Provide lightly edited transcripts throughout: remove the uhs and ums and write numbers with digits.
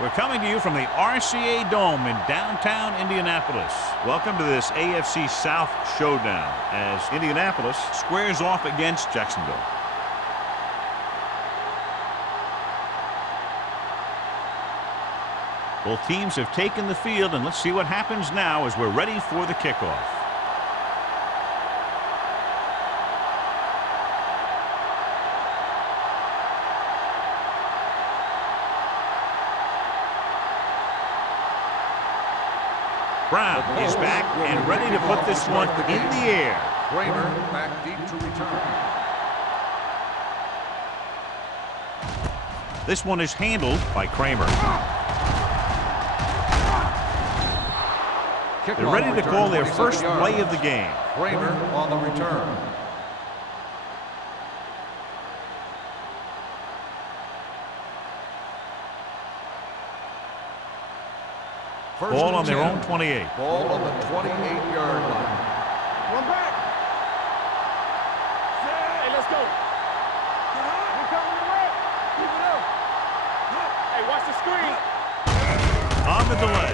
We're coming to you from the RCA Dome in downtown Indianapolis. Welcome to this AFC South showdown as Indianapolis squares off against Jacksonville. Both teams have taken the field, and let's see what happens now as we're ready for the kickoff. Brown is back and ready to put this one in the air. Kramer back deep to return. This one is handled by Kramer. They're ready to call their first play of the game. Kramer on the return. Ball on their own 28. Ball on the 28-yard line. One back. Hey, let's go. We're coming to red. Keep it up. Hey, watch the screen. On the delay.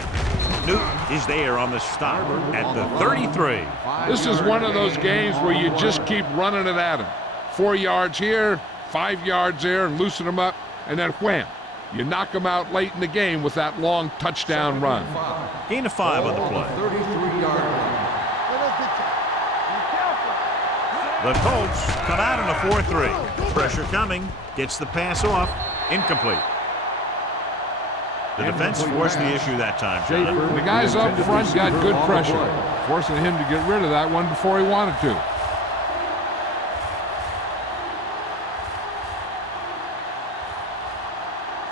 Newton is there on the stop at the 33. This is one of those games where you just keep running it at him. 4 yards here, 5 yards there, and loosen them up, and then wham. You knock them out late in the game with that long touchdown run. Gain of 5 on the play. 33-yard line. The Colts come out in a 4-3. Pressure coming. Gets the pass off. Incomplete. The defense forced the issue that time, John. The guys up front got good pressure, forcing him to get rid of that one before he wanted to.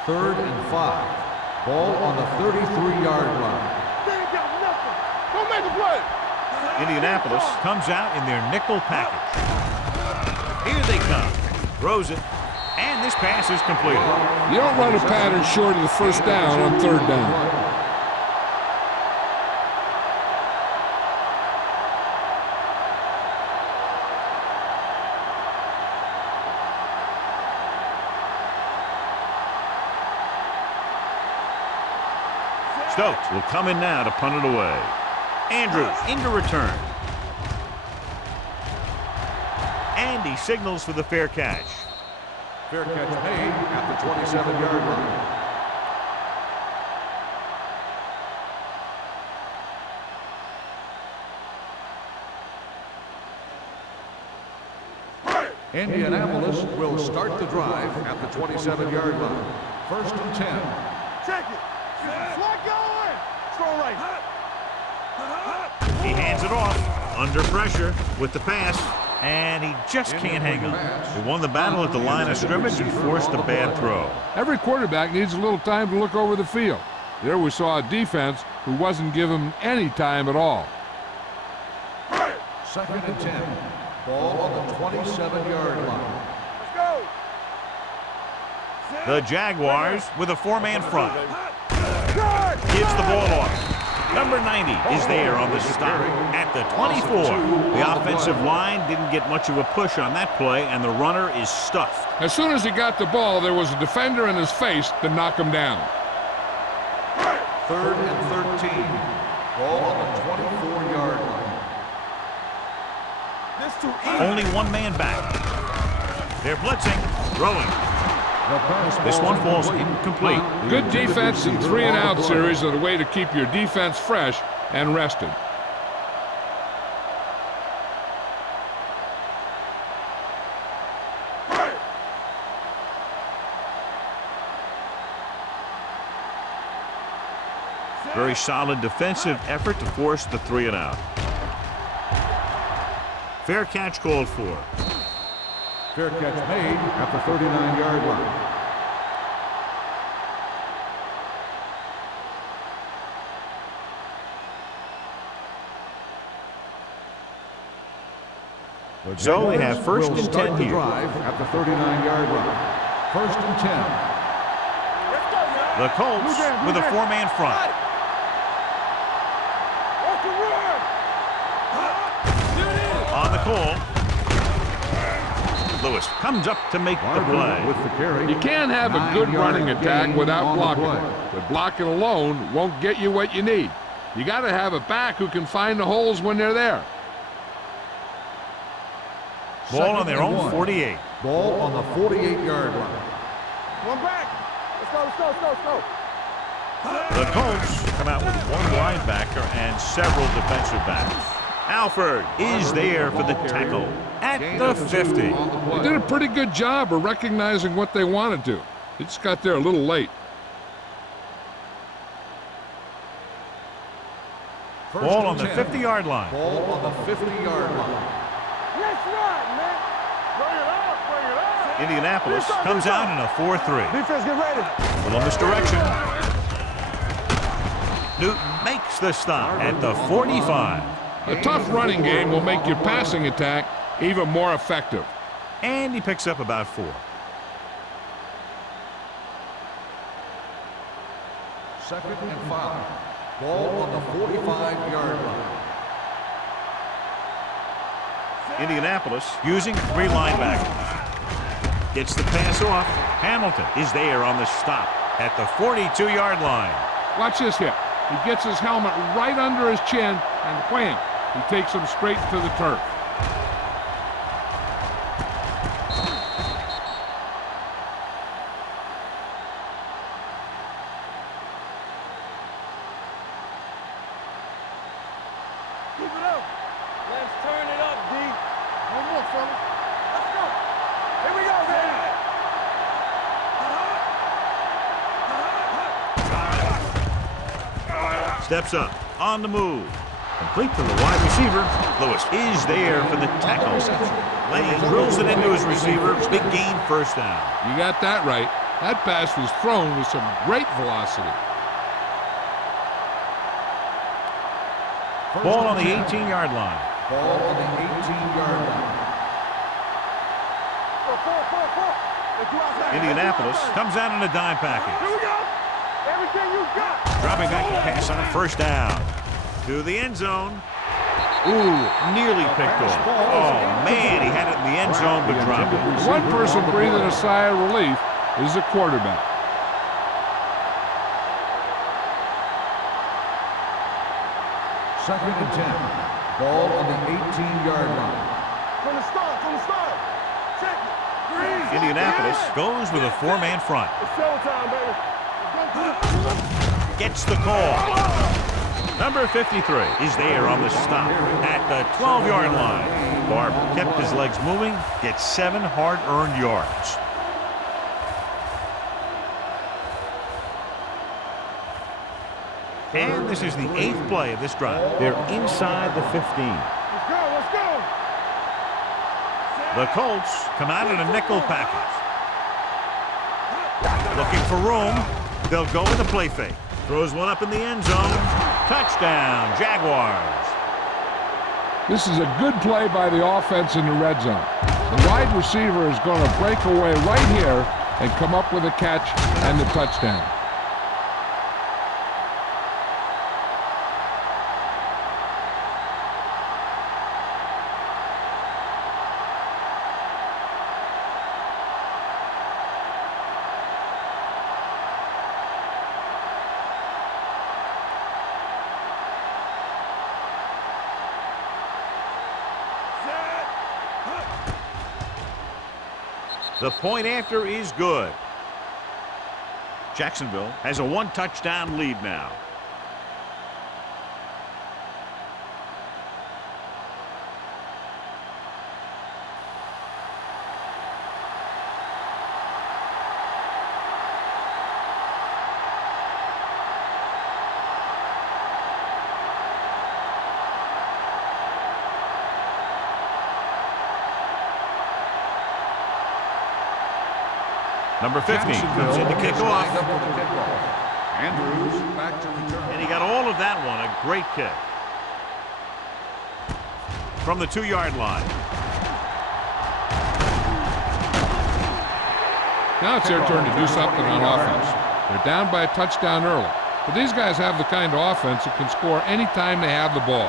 Third and 5. Ball on the 33-yard line. They ain't got nothing. Don't make a play. Indianapolis comes out in their nickel package. Here they come. Throws it. And this pass is completed. You don't run a pattern short of the first down on third down. Stokes will come in now to punt it away. Andrews into return. And he signals for the fair catch. Fair catch made at the 27-yard line. Indianapolis will start the drive at the 27-yard line. First and 10. Check it. Slot going. Throw right. He hands it off under pressure with the pass, and he just can't hang on. He won the battle at the line of scrimmage and forced a bad throw. Every quarterback needs a little time to look over the field. There we saw a defense who wasn't given any time at all. Second and 10. Ball on the 27-yard line. Let's go. The Jaguars with a 4-man front. Gives the ball off. Number 90 is there on the stop at the 24. The offensive line didn't get much of a push on that play, and the runner is stuffed. As soon as he got the ball, there was a defender in his face to knock him down. Third and 13. Ball on the 24-yard line. This too easy. Only one man back. They're blitzing, throwing. This one falls incomplete. Good defense and 3-and-out series are the way to keep your defense fresh and rested. Very solid defensive effort to force the 3-and-out. Fair catch called for. Fair catch made at the 39-yard line. So they have first and 10 here. Drive at the 39-yard line. First and 10. The Colts with a 4-man front. On the call. Lewis comes up to make the play. With the carry. You can't have a good running attack without blocking. But blocking alone won't get you what you need. You got to have a back who can find the holes when they're there. Ball on their own 48. Ball on the 48-yard line. One back. Let's go, let's go, let's go, let's go. The Colts come out with one linebacker and several defensive backs. Alford is there for the tackle at the 50. They did a pretty good job of recognizing what they wanted to. They just got there a little late. Ball on the 50-yard line. Ball on the 50-yard line. Let's run, man. Bring it up, bring it up. Indianapolis comes out in a 4-3. Defense, get ready. Little misdirection. Newton makes the stop at the 45. A tough running game will make your passing attack even more effective. And he picks up about 4. Second and 5. Ball on the 45-yard line. Indianapolis using 3 linebackers. Gets the pass off. Hamilton is there on the stop at the 42-yard line. Watch this hit. He gets his helmet right under his chin, and wham, he takes him straight to the turf. Keep it up. Let's turn it up, D. One more, fellas. Let's go. Here we go, man. Steps up, on the move. Complete to the wide receiver. Lewis is there for the tackle. Lane drills it into his receiver. Big gain, first down. You got that right. That pass was thrown with some great velocity. Ball on the 18-yard line. Ball on the 18-yard line. Indianapolis comes out in a dime package. Here we go. Everything you got. Dropping back to pass on first down. To the end zone. Ooh, nearly picked off. Oh, man, he had it in the end zone, but dropped it. One person breathing a sigh of relief is the quarterback. Second and 10. Ball on the 18-yard line. From the start, from the start. Check it. Freeze. Indianapolis goes with a 4-man front. It's showtime, baby. Gets the call. Number 53 is there on the stop at the 12-yard line. Barber kept his legs moving, gets 7 hard-earned yards. And this is the 8th play of this drive. They're inside the 15. Let's go, let's go. The Colts come out in a nickel package. Looking for room. They'll go with a play fake. Throws one up in the end zone. Touchdown, Jaguars. This is a good play by the offense in the red zone. The wide receiver is going to break away right here and come up with a catch and the touchdown. The point after is good. Jacksonville has a 1-touchdown lead now. Number 15 comes in to kick off. Andrews back to return. And he got all of that one. A great kick. From the 2-yard line. Now it's their turn to do something on offense. They're down by a touchdown early. But these guys have the kind of offense that can score any time they have the ball.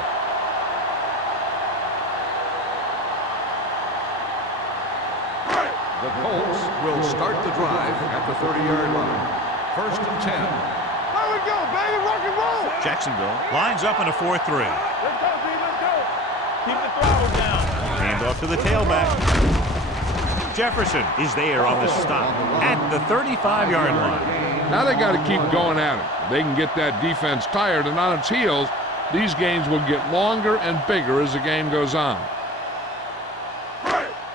The Colts will start the drive at the 30-yard line. 1st and 10. There we go, baby. Rock and roll. Jacksonville lines up in a 4-3. Let's go, D. Let's go. Keep the throttle down. Hand off to the tailback. Jefferson is there on the stop at the 35-yard line. Now they got to keep going at it. They can get that defense tired and on its heels. These games will get longer and bigger as the game goes on.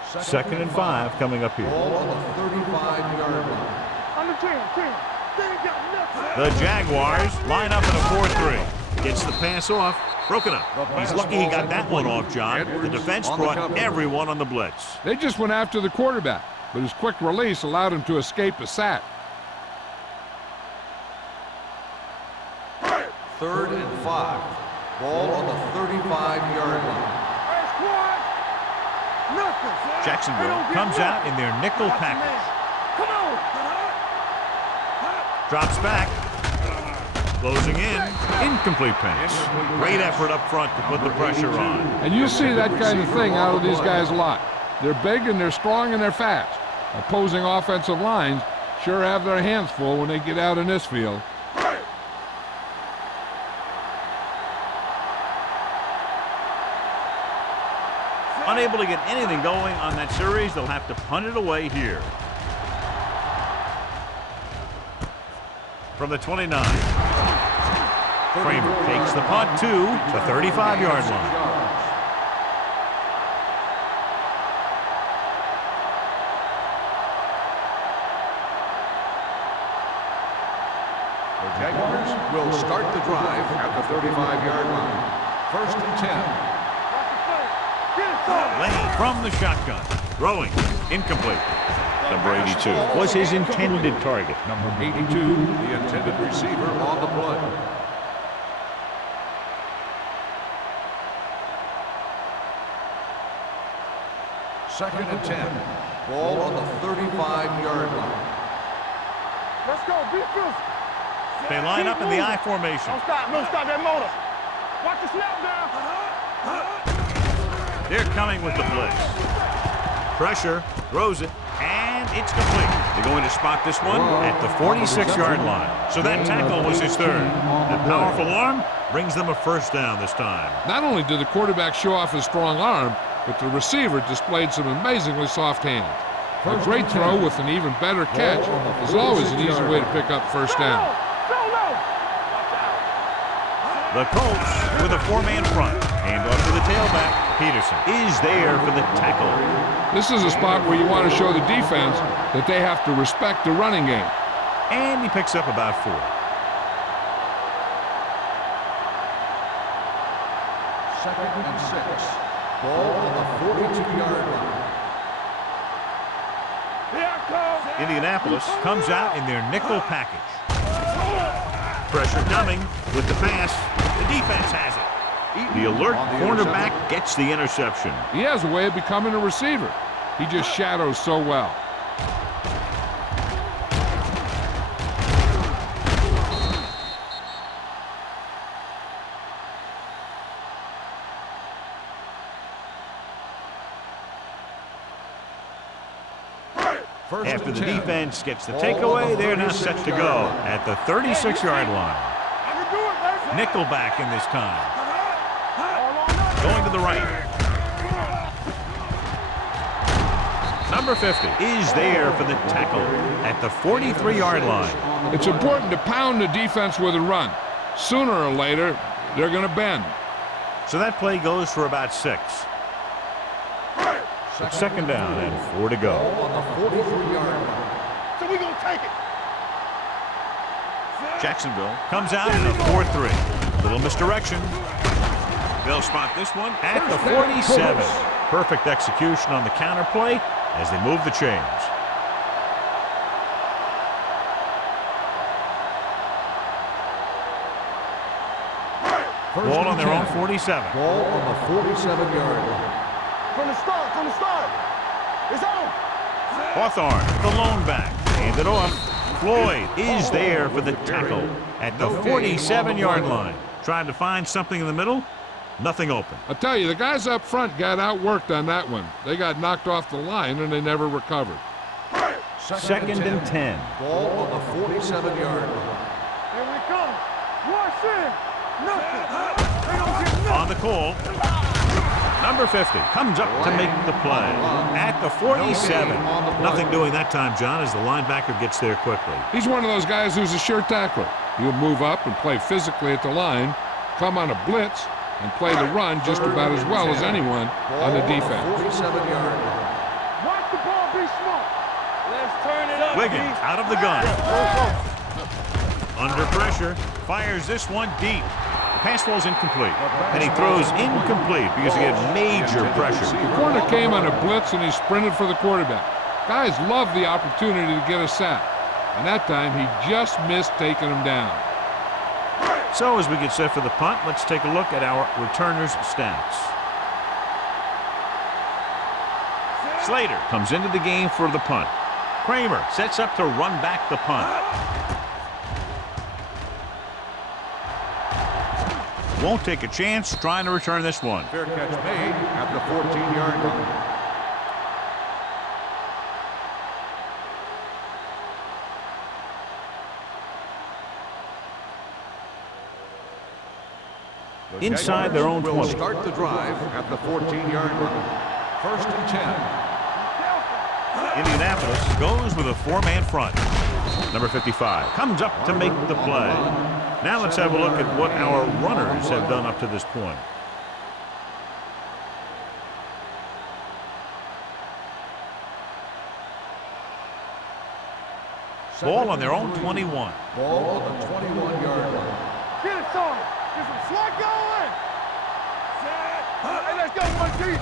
2nd and 5 coming up here. Ball on the 35-yard line. On the 10. They ain't got nothing. The Jaguars line up in a 4-3. Gets the pass off. Broken up. He's lucky he got that one off, John. The defense brought everyone on the blitz. They just went after the quarterback, but his quick release allowed him to escape a sack. 3rd and 5. Ball on the 35-yard line. Hey, squad. Nothing. Jacksonville comes out in their nickel package. Come on. Drops back. Closing in. Incomplete pass. Great effort up front to put the pressure on. And you see that kind of thing out of these guys a lot. They're big and they're strong and they're fast. Opposing offensive lines sure have their hands full when they get out in this field. Unable to get anything going on that series, they'll have to punt it away here. From the 29. Kramer takes the punt to the 35-yard line. The Jaguars will start the drive at the 35-yard line. 1st and 10. Lane from the shotgun. Throwing. Incomplete. Number 82 was his intended target. Number 82, the intended receiver on the play. Second and 10. Ball on the 35-yard line. Let's go. Be fierce. They line up in the I formation. Don't stop that motor. Watch the snap down. They're coming with the blitz. Pressure, throws it, and it's complete. They're going to spot this one at the 46-yard line. So that tackle was his third. That powerful arm brings them a first down this time. Not only did the quarterback show off his strong arm, but the receiver displayed some amazingly soft hands. A great throw with an even better catch is always an easy way to pick up first down. The Colts with a four-man front. Hand off to the tailback. Peterson is there for the tackle. This is a spot where you want to show the defense that they have to respect the running game. And he picks up about 4. Second and 6. Ball on the 42-yard line. Indianapolis comes out in their nickel package. Pressure coming with the pass. The defense has it. The alert cornerback gets the interception. He has a way of becoming a receiver. He just shadows so well. After the defense gets the takeaway, they're now set to go at the 36-yard line. Nickelback in this time. Going to the right. Number 50 is there for the tackle at the 43-yard line. It's important to pound the defense with a run. Sooner or later, they're going to bend. So that play goes for about 6. It's second down and 4 to go. On the 43-yard line. So we're going to take it. Jacksonville comes out in a 4-3. Little misdirection. They'll spot this one at the 47. Perfect execution on the counter play as they move the chains. Ball on their own 47. Ball on the 47-yard line. From the start. It's on. Hawthorne, the lone back. Hand it off. Floyd is there for the tackle at the 47-yard line. Trying to find something in the middle. Nothing open. I tell you, the guys up front got outworked on that one. They got knocked off the line and they never recovered. Second and 10. Ball on the 47-yard line. Here we come. Rush in. Nothing. They don't get nothing. On the call. Number 50 comes up to make the play at the 47. Nothing doing that time, John, as the linebacker gets there quickly. He's one of those guys who's a sure tackler. He'll move up and play physically at the line, come on a blitz, and play the run just about as well as anyone on the defense. 47-yard line. Watch the ball be smart. Let's turn it up. Wiggins out of the gun. Under pressure, fires this one deep. The pass falls incomplete, and he throws incomplete because he had major pressure. The corner came on a blitz, and he sprinted for the quarterback. Guys love the opportunity to get a sack, and that time he just missed taking him down. So as we get set for the punt, let's take a look at our returners' stats. Slater comes into the game for the punt. Kramer sets up to run back the punt. Won't take a chance trying to return this one. Fair catch made at the 14-yard line. Inside their own 20. Will start the drive at the 14-yard line. First and 10. Indianapolis goes with a four-man front. Number 55 comes up to make the play. Now let's have a look at what our runners have done up to this point. Ball on their own 21. Ball on the 21-yard line. Get it started. Get some slack going. Hey, let's go, Monkey.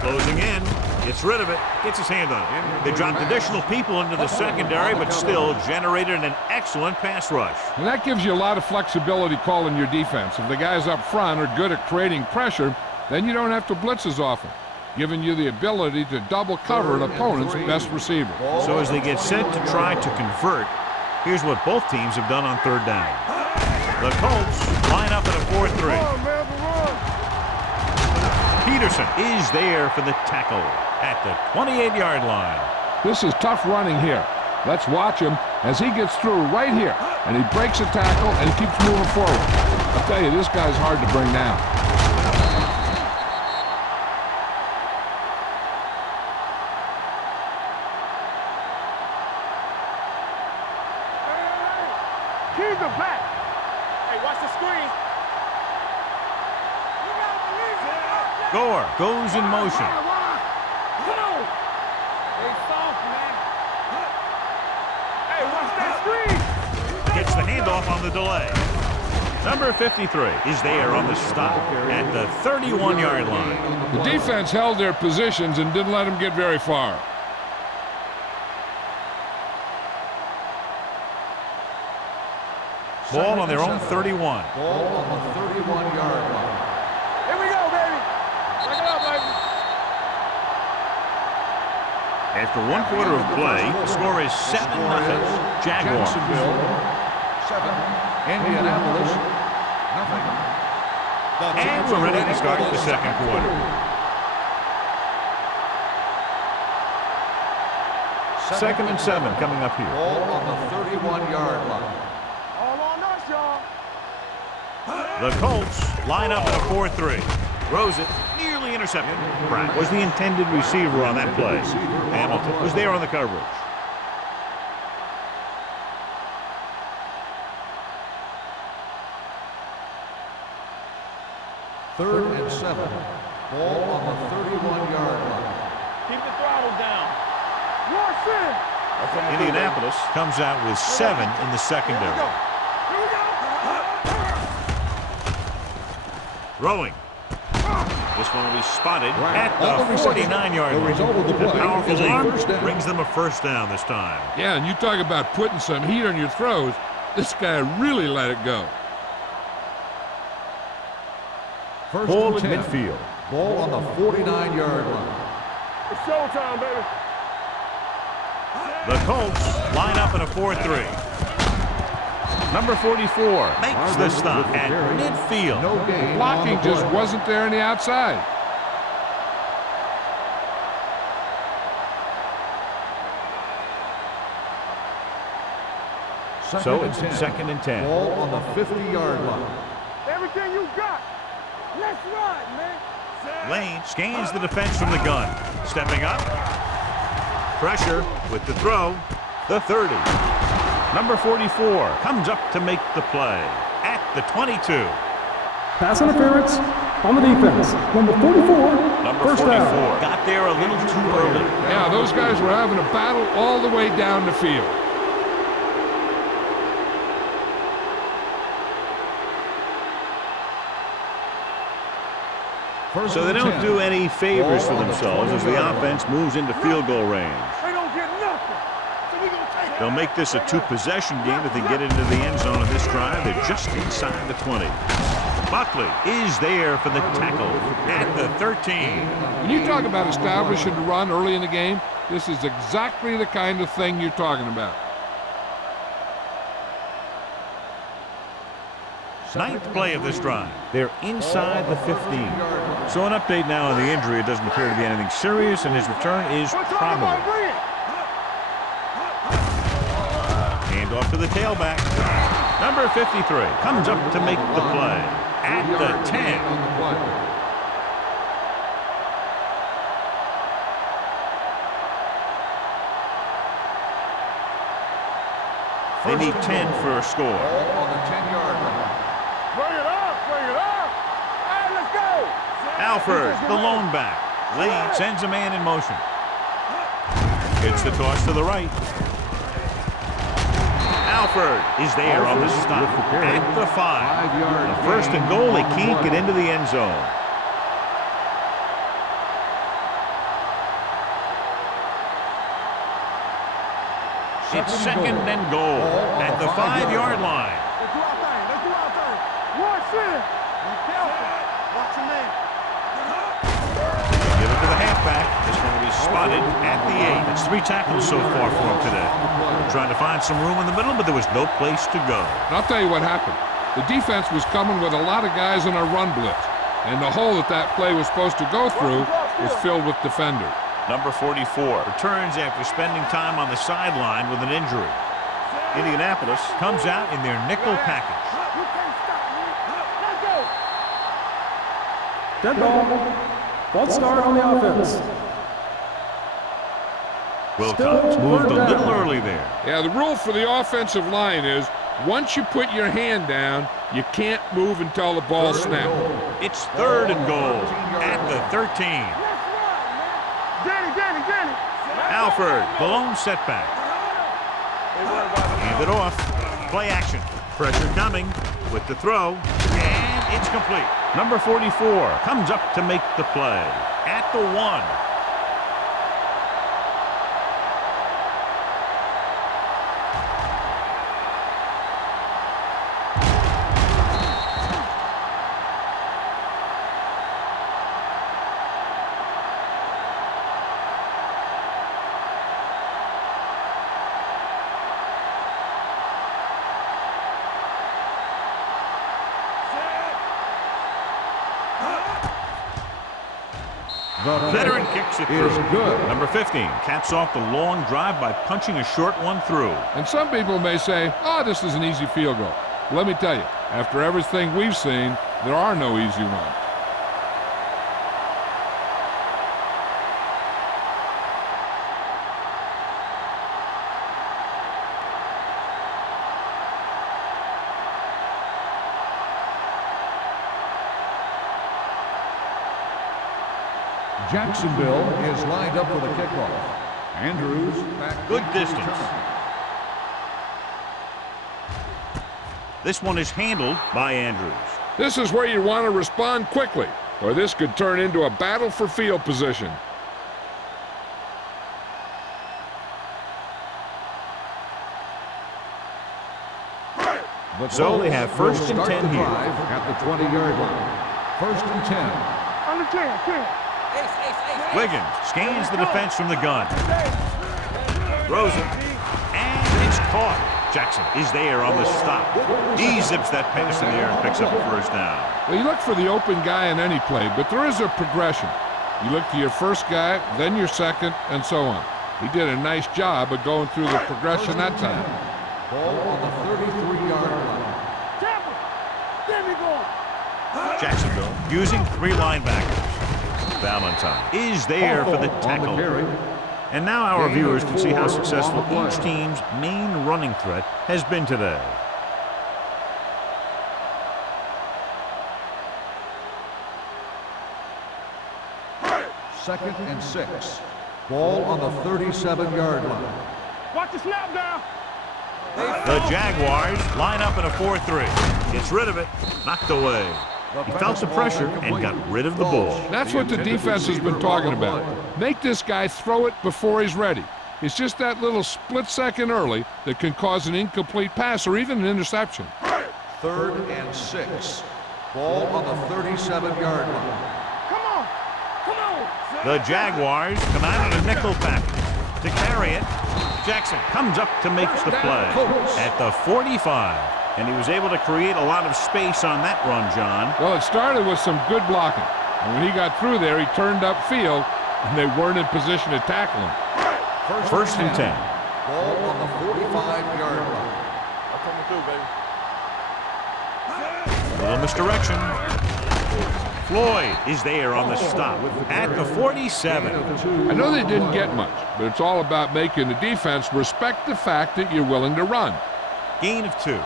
Closing in. Gets rid of it. Gets his hand on it. They dropped additional people into the secondary, but still generated an excellent pass rush. And that gives you a lot of flexibility calling your defense. If the guys up front are good at creating pressure, then you don't have to blitz as often, giving you the ability to double cover an opponent's best receiver. So as they get set to try to convert, here's what both teams have done on third down. The Colts line up at a 4-3. Peterson is there for the tackle at the 28-yard line. This is tough running here. Let's watch him as he gets through right here, and he breaks a tackle and keeps moving forward. I'll tell you, this guy's hard to bring down. Keep the back. Hey, watch the screen. Gore goes in motion. Hey, soft, man. Hey, watch that screen. Gets the handoff on the delay. Number 53 is there on the stop at the 31-yard line. The defense held their positions and didn't let them get very far. Ball on their own 31. Ball on the 31-yard line. Here we go, baby. Check it out, baby. After one quarter of play, the score is 7-0 Jaguars. Jacksonville, 7. Indianapolis, nothing. And we're ready to start the second quarter. Second and 7 coming up here. Ball on the 31-yard line. All on us, y'all. The Colts line up at a 4-3. Throws it, nearly intercepted. Bryant was the intended receiver on that play. Hamilton was there on the coverage. Third and 7. Ball on the 31-yard line. Keep the throttle down. Rush in. Indianapolis comes out with 7 in the secondary. Here we go. Throwing. This one will be spotted at the 49-yard line. The powerful arm brings them a first down this time. Yeah, and you talk about putting some heat on your throws. This guy really let it go. First Ball and at 10. midfield. Ball on the 49-yard line. It's showtime, baby. The Colts line up in a 4-3. Number 44 makes the stop at midfield. No gain. Blocking just wasn't there on the outside. So it's 2nd and 10. Ball on the 50-yard line. Everything you got. Let's ride, man. Lane scans the defense from the gun. Stepping up. Pressure with the throw. The 30. Number 44 comes up to make the play at the 22. Pass interference on the defense. Number 44, Number first 44 down. got there a little too early. Yeah, those guys were having a battle all the way down the field. So they don't do any favors for themselves as the offense moves into field goal range. They don't get nothing. So we gonna take it. They'll make this a 2-possession game if they get into the end zone on this drive. They're just inside the 20. Buckley is there for the tackle at the 13. When you talk about establishing the run early in the game, this is exactly the kind of thing you're talking about. Ninth play of this drive. They're inside the 15. So an update now on the injury. It doesn't appear to be anything serious, and his return is probable. Hand off to the tailback. Number 53 comes up to make the play at the 10. On the play. They need 10 for a score. Ball on the 10-yard line. Bring it up. Bring it up. All right, let's go. Alford, the lone back. Lane sends a man in motion. It's the toss to the right. Alford is there on the stop at the 5. 5-yard The first and goal, they can't get into the end zone. It's 2nd and goal at the 5-yard line. Let's do our thing. Let's do our thing. One center. Be careful. Watch your man. Give it to the halfback. This one will be spotted at the 8. It's 3 tackles so far for him today. Trying to find some room in the middle, but there was no place to go. And I'll tell you what happened. The defense was coming with a lot of guys in a run blitz, and the hole that play was supposed to go through was filled with defenders. Number 44 returns after spending time on the sideline with an injury. Indianapolis comes out in their nickel package. You can't stop me. Let's go. Dead ball. False start on the offense. Wilcox moved a little early there. Yeah, the rule for the offensive line is once you put your hand down, you can't move until the ball snaps. It's 3rd and goal at the 13. Let's ride, man. Danny. Alford, the lone setback. Hand it off. Play action. Pressure coming with the throw. And it's complete. Number 44 comes up to make the play at the 1. The Veteran kicks it is through. good. Number 15 caps off the long drive by punching a short one through. And some people may say, oh, this is an easy field goal. Let me tell you, after everything we've seen, there are no easy ones. Jacksonville is lined up for the kickoff. Andrews back. Good distance. This one is handled by Andrews. This is where you want to respond quickly, or this could turn into a battle for field position. So they have first and 10 here. At the 20-yard line. First and 10. On the 10. Wiggins scans the defense from the gun. Throws it. And it's caught. Jackson is there on the stop. He zips that pass in the air and picks up a first down. Well, you look for the open guy in any play, but there is a progression. You look to your first guy, then your second, and so on. He did a nice job of going through the progression that time. Ball on the 33-yard line. Jacksonville using 3 linebackers. Valentine is there for the tackle. And now our viewers can see how successful each team's main running threat has been today. Second and 6. Ball on the 37-yard line. Watch the snap down. The Jaguars line up in a 4-3. Gets rid of it. Knocked away. He felt the pressure and got rid of the ball. That's what the defense has been talking about. Make this guy throw it before he's ready. It's just that little split second early that can cause an incomplete pass or even an interception. Third and 6. Ball on the 37-yard line. Come on. The Jaguars come out in a nickel package. To carry it, Jackson comes up to make the play at the 45. And he was able to create a lot of space on that run, John. Well, it started with some good blocking. And when he got through there, he turned upfield, and they weren't in position to tackle him. First and 10. Ball on the 45-yard line. I'm coming through, baby. A little misdirection. Floyd is there on the stop at the 47. I know they didn't get much, but it's all about making the defense respect the fact that you're willing to run. Gain of 2.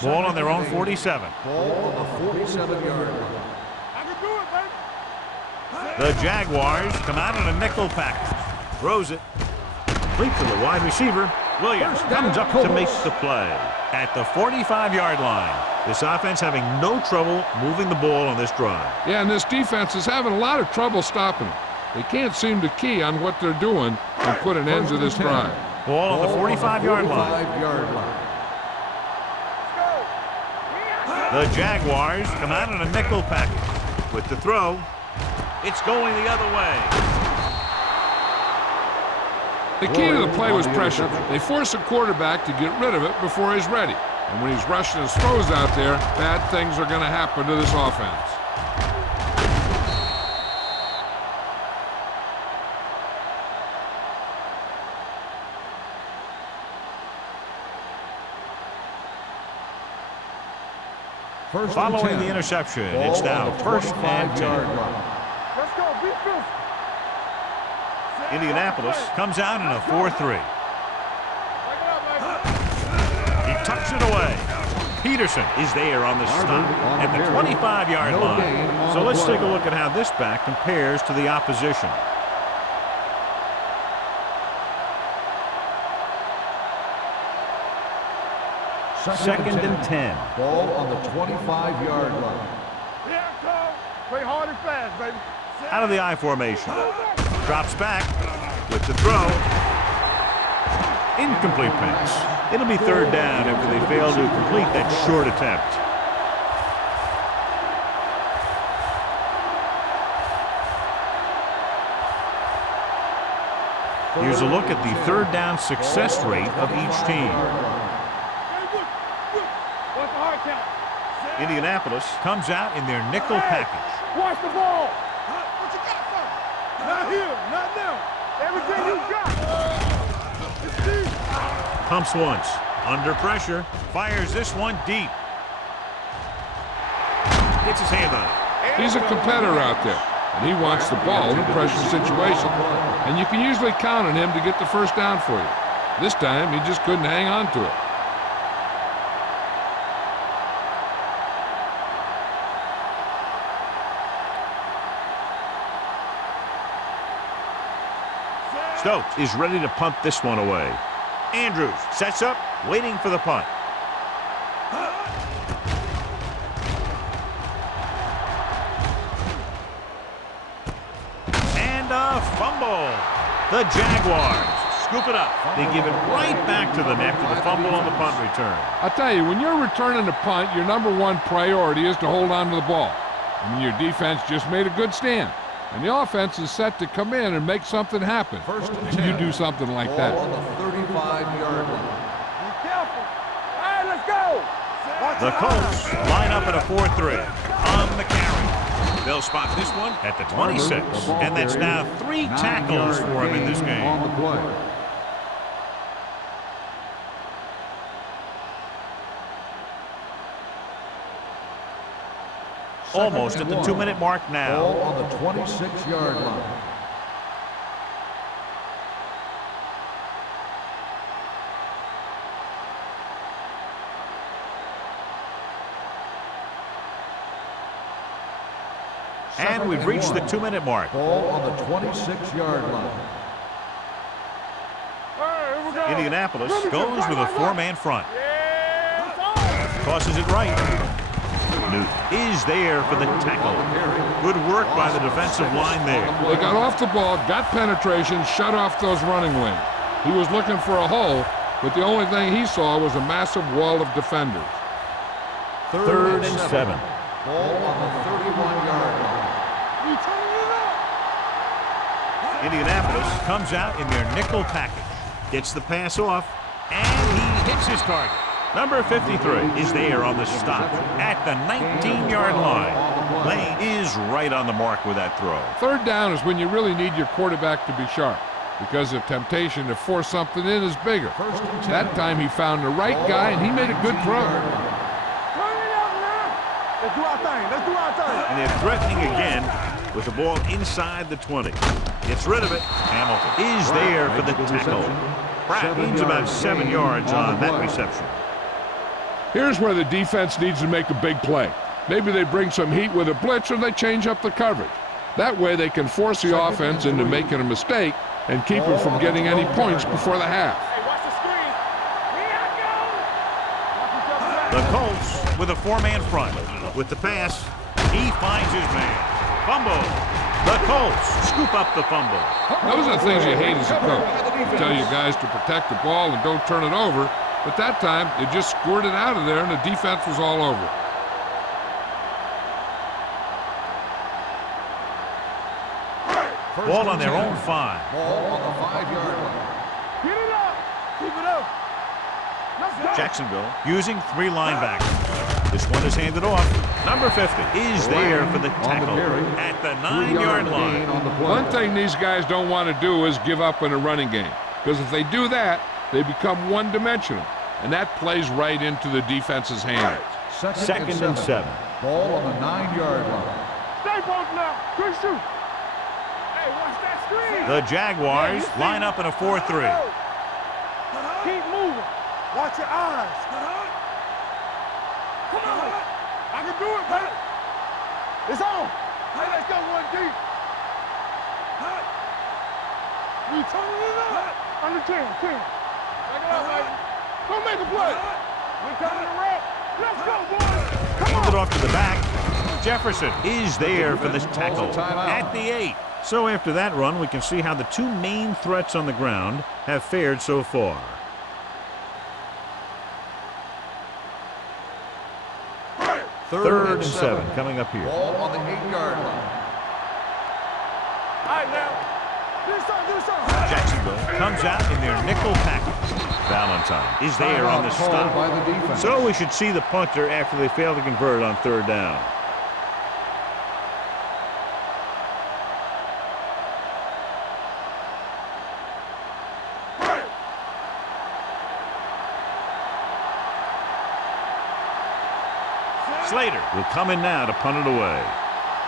Ball on their own 47. Ball on the 47-yard line. I can do it, baby. The Jaguars come out in a nickel package. Throws it. Leap to the wide receiver. Williams comes up to make the play at the 45-yard line. This offense having no trouble moving the ball on this drive. Yeah, and this defense is having a lot of trouble stopping them. They can't seem to key on what they're doing and put an end to this drive. Ball on the 45-yard line. The Jaguars come out in a nickel package. With the throw, it's going the other way. The key to the play was pressure. They force the quarterback to get rid of it before he's ready. And when he's rushing his throws out there, bad things are going to happen to this offense. Following the interception, it's now first and 10. Let's go. Be fierce. Indianapolis comes out in a 4-3. He tucks it away. Peterson is there on the stop at the 25-yard line. So let's take a look at how this back compares to the opposition. Second and 10. Ball on the 25-yard line. Yeah, come. Play hard and fast, baby. Out of the I formation. Drops back with the throw. Incomplete pass. It'll be third down after they fail to complete that short attempt. Here's a look at the third down success rate of each team. What's the hard count? Indianapolis comes out in their nickel package. Watch the ball. What you got for me? Not here, not now. Everything you got. Pumps once. Under pressure. Fires this one deep. Gets his hand on it. He's a competitor out there, and he wants the ball in a pressure situation. And you can usually count on him to get the first down for you. This time, he just couldn't hang on to it. Stokes is ready to punt this one away. Andrews sets up, waiting for the punt. And a fumble. The Jaguars scoop it up. They give it right back to them after the fumble on the punt return. I'll tell you, when you're returning a punt, your number one priority is to hold on to the ball. I mean, your defense just made a good stand. And the offense is set to come in and make something happen. First and And 10. you do something like that. Ball on the 35-yard line. Be careful. All right, let's go. Watch The it. Colts line up in a 4-3 on the carry. They'll spot this one at the 26. And that's now 3 tackles for him in this On game. the play. Almost at the 2-minute mark now. Ball on the 26-yard line. And we've reached the 2-minute mark. Ball on the 26-yard line. Indianapolis goes with a 4-man front. Tosses it right. Newt is there for the tackle. Good work by the defensive line there. They got off the ball, got penetration, shut off those running wings. He was looking for a hole, but the only thing he saw was a massive wall of defenders. Third and 7. Ball on the 31-yard line. Indianapolis comes out in their nickel package. Gets the pass off, and he hits his target. Number 53 is there on the stop at the 19-yard line. Lane is right on the mark with that throw. Third down is when you really need your quarterback to be sharp, because the temptation to force something in is bigger. That time he found the right guy, and he made a good throw. Let's do our thing. Let's do our thing. And they're threatening again with the ball inside the 20. Gets rid of it. Hamilton is there for the tackle. Pratt needs about 7 yards on that reception. Here's where the defense needs to make a big play. Maybe they bring some heat with a blitz, or they change up the coverage. That way they can force the offense into making a mistake and keep it from getting any points before the half. Hey, watch the screen. The Colts with a 4-man front. With the pass, he finds his man. Fumble. The Colts scoop up the fumble. Those are the things you hate as a coach. Tell you guys to protect the ball and don't turn it over. But that time, they just squirted out of there, and the defense was all over. Ball on their own 5. Ball on the 5-yard line. Get it up. Keep it up. Let's go. Jacksonville using 3 linebackers. This one is handed off. Number 50 is there for the tackle at the 9-yard line. One thing these guys don't want to do is give up in a running game, because if they do that, they become one-dimensional, and that plays right into the defense's hands. Second and 7. Ball on the 9-yard line. Stay both now. Good shoot. Hey, watch that screen. The Jaguars line up in a 4-3. Keep moving. Watch your eyes. Come on. I can do it, baby. It's on. Hey, let's go 1 deep. We turning it up. Under 10. Take it out, baby. Go make a play. We coming to wrap. Let's go, boys. Come Hand on. it off to the back. Jefferson is there for this tackle at the 8. So after that run, we can see how the 2 main threats on the ground have fared so far. Third and 7 coming up here. Ball on the 8-yard line. All right, now. Do something. Jacksonville comes out in their nickel package. Valentine is there on the Called by stop. the defense. So we should see the punter after they fail to convert on 3rd down. Slater will come in now to punt it away.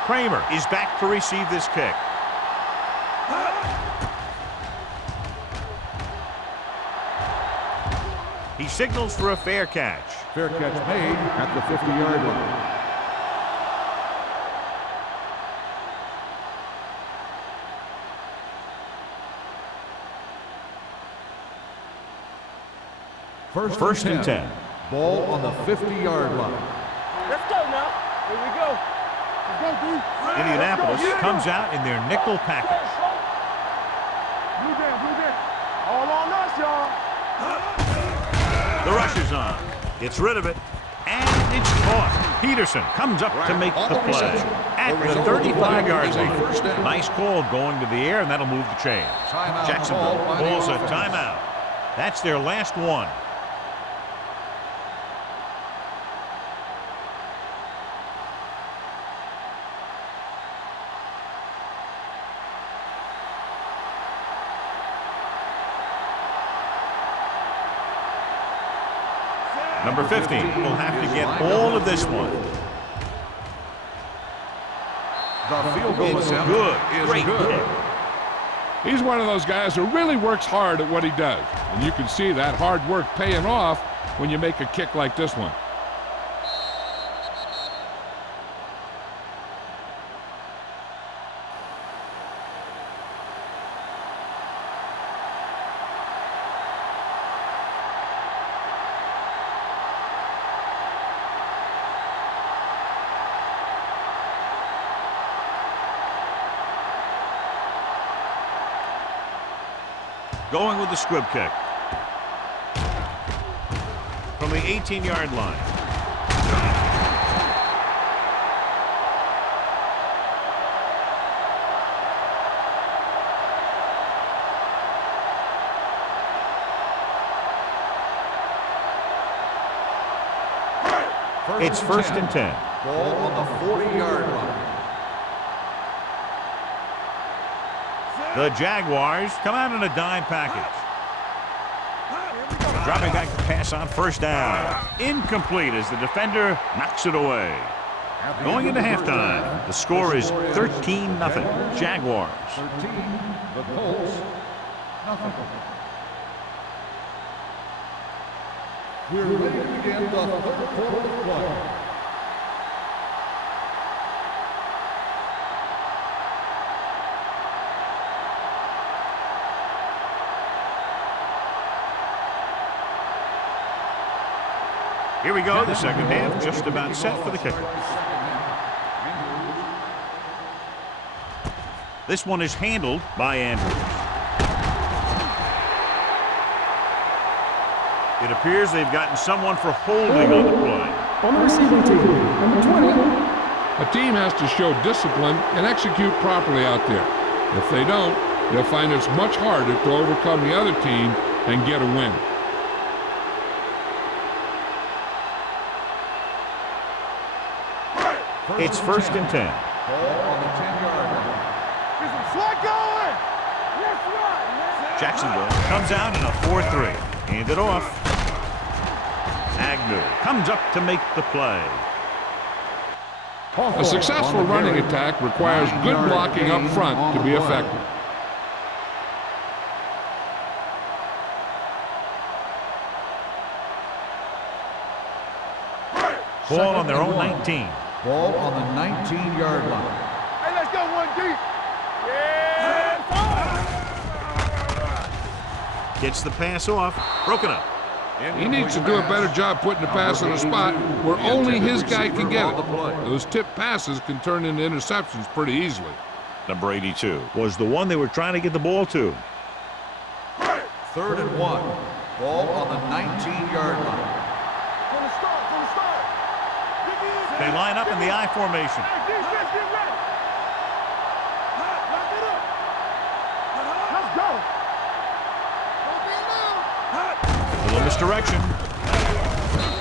Kramer is back to receive this kick. He signals for a fair catch. Fair catch made at the 50-yard line. First and 10. Ball on the 50-yard line. Let's go now. Here we go. Let's go, dude. Indianapolis comes out in their nickel package. Blue game. All on us, y'all. The rush is on. Gets rid of it. And it's caught. Peterson comes up to make the play at the 35-yard line. Nice call going to the air, and that'll move the chains. Jacksonville calls a timeout. That's their last one. Number 15 will have to get all of this one. The field goal It's attempt good. is Great good. kick. He's one of those guys who really works hard at what he does. And you can see that hard work paying off when you make a kick like this one. Going with the squib kick. From the 18-yard line. It's first and 10. Ball on the 40-yard line. The Jaguars come out in a dime package. Dropping back to pass on first down. Incomplete as the defender knocks it away. Going into halftime, the score is 13-0. Jaguars. 13, the Colts, nothing. We're ready to begin the third quarter of play. Here we go, the second half just about set for the kicker. This one is handled by Andrews. It appears they've gotten someone for holding on the play. On the receiving team, number 20. A team has to show discipline and execute properly out there. If they don't, they'll find it's much harder to overcome the other team and get a win. It's first and 10. Ball on the 10-yard line. Get some slack going. That's right, man. Jacksonville comes out in a 4-3. Hand it off. Agnew comes up to make the play. A successful running attack requires good blocking up front to be effective. Ball on their own 19. Ball on the 19-yard line. Hey, let's go one deep. Yeah. Gets the pass off. Broken up. He needs to do a better job putting the pass in a spot where only his guy can get it. Those tip passes can turn into interceptions pretty easily. Number 82 was the one they were trying to get the ball to. 3rd and 1. Ball on the 19-yard line. From the start, from the start. They line up in the I formation. Hey, defense, get ready. Lock it up. Let's go. Little misdirection.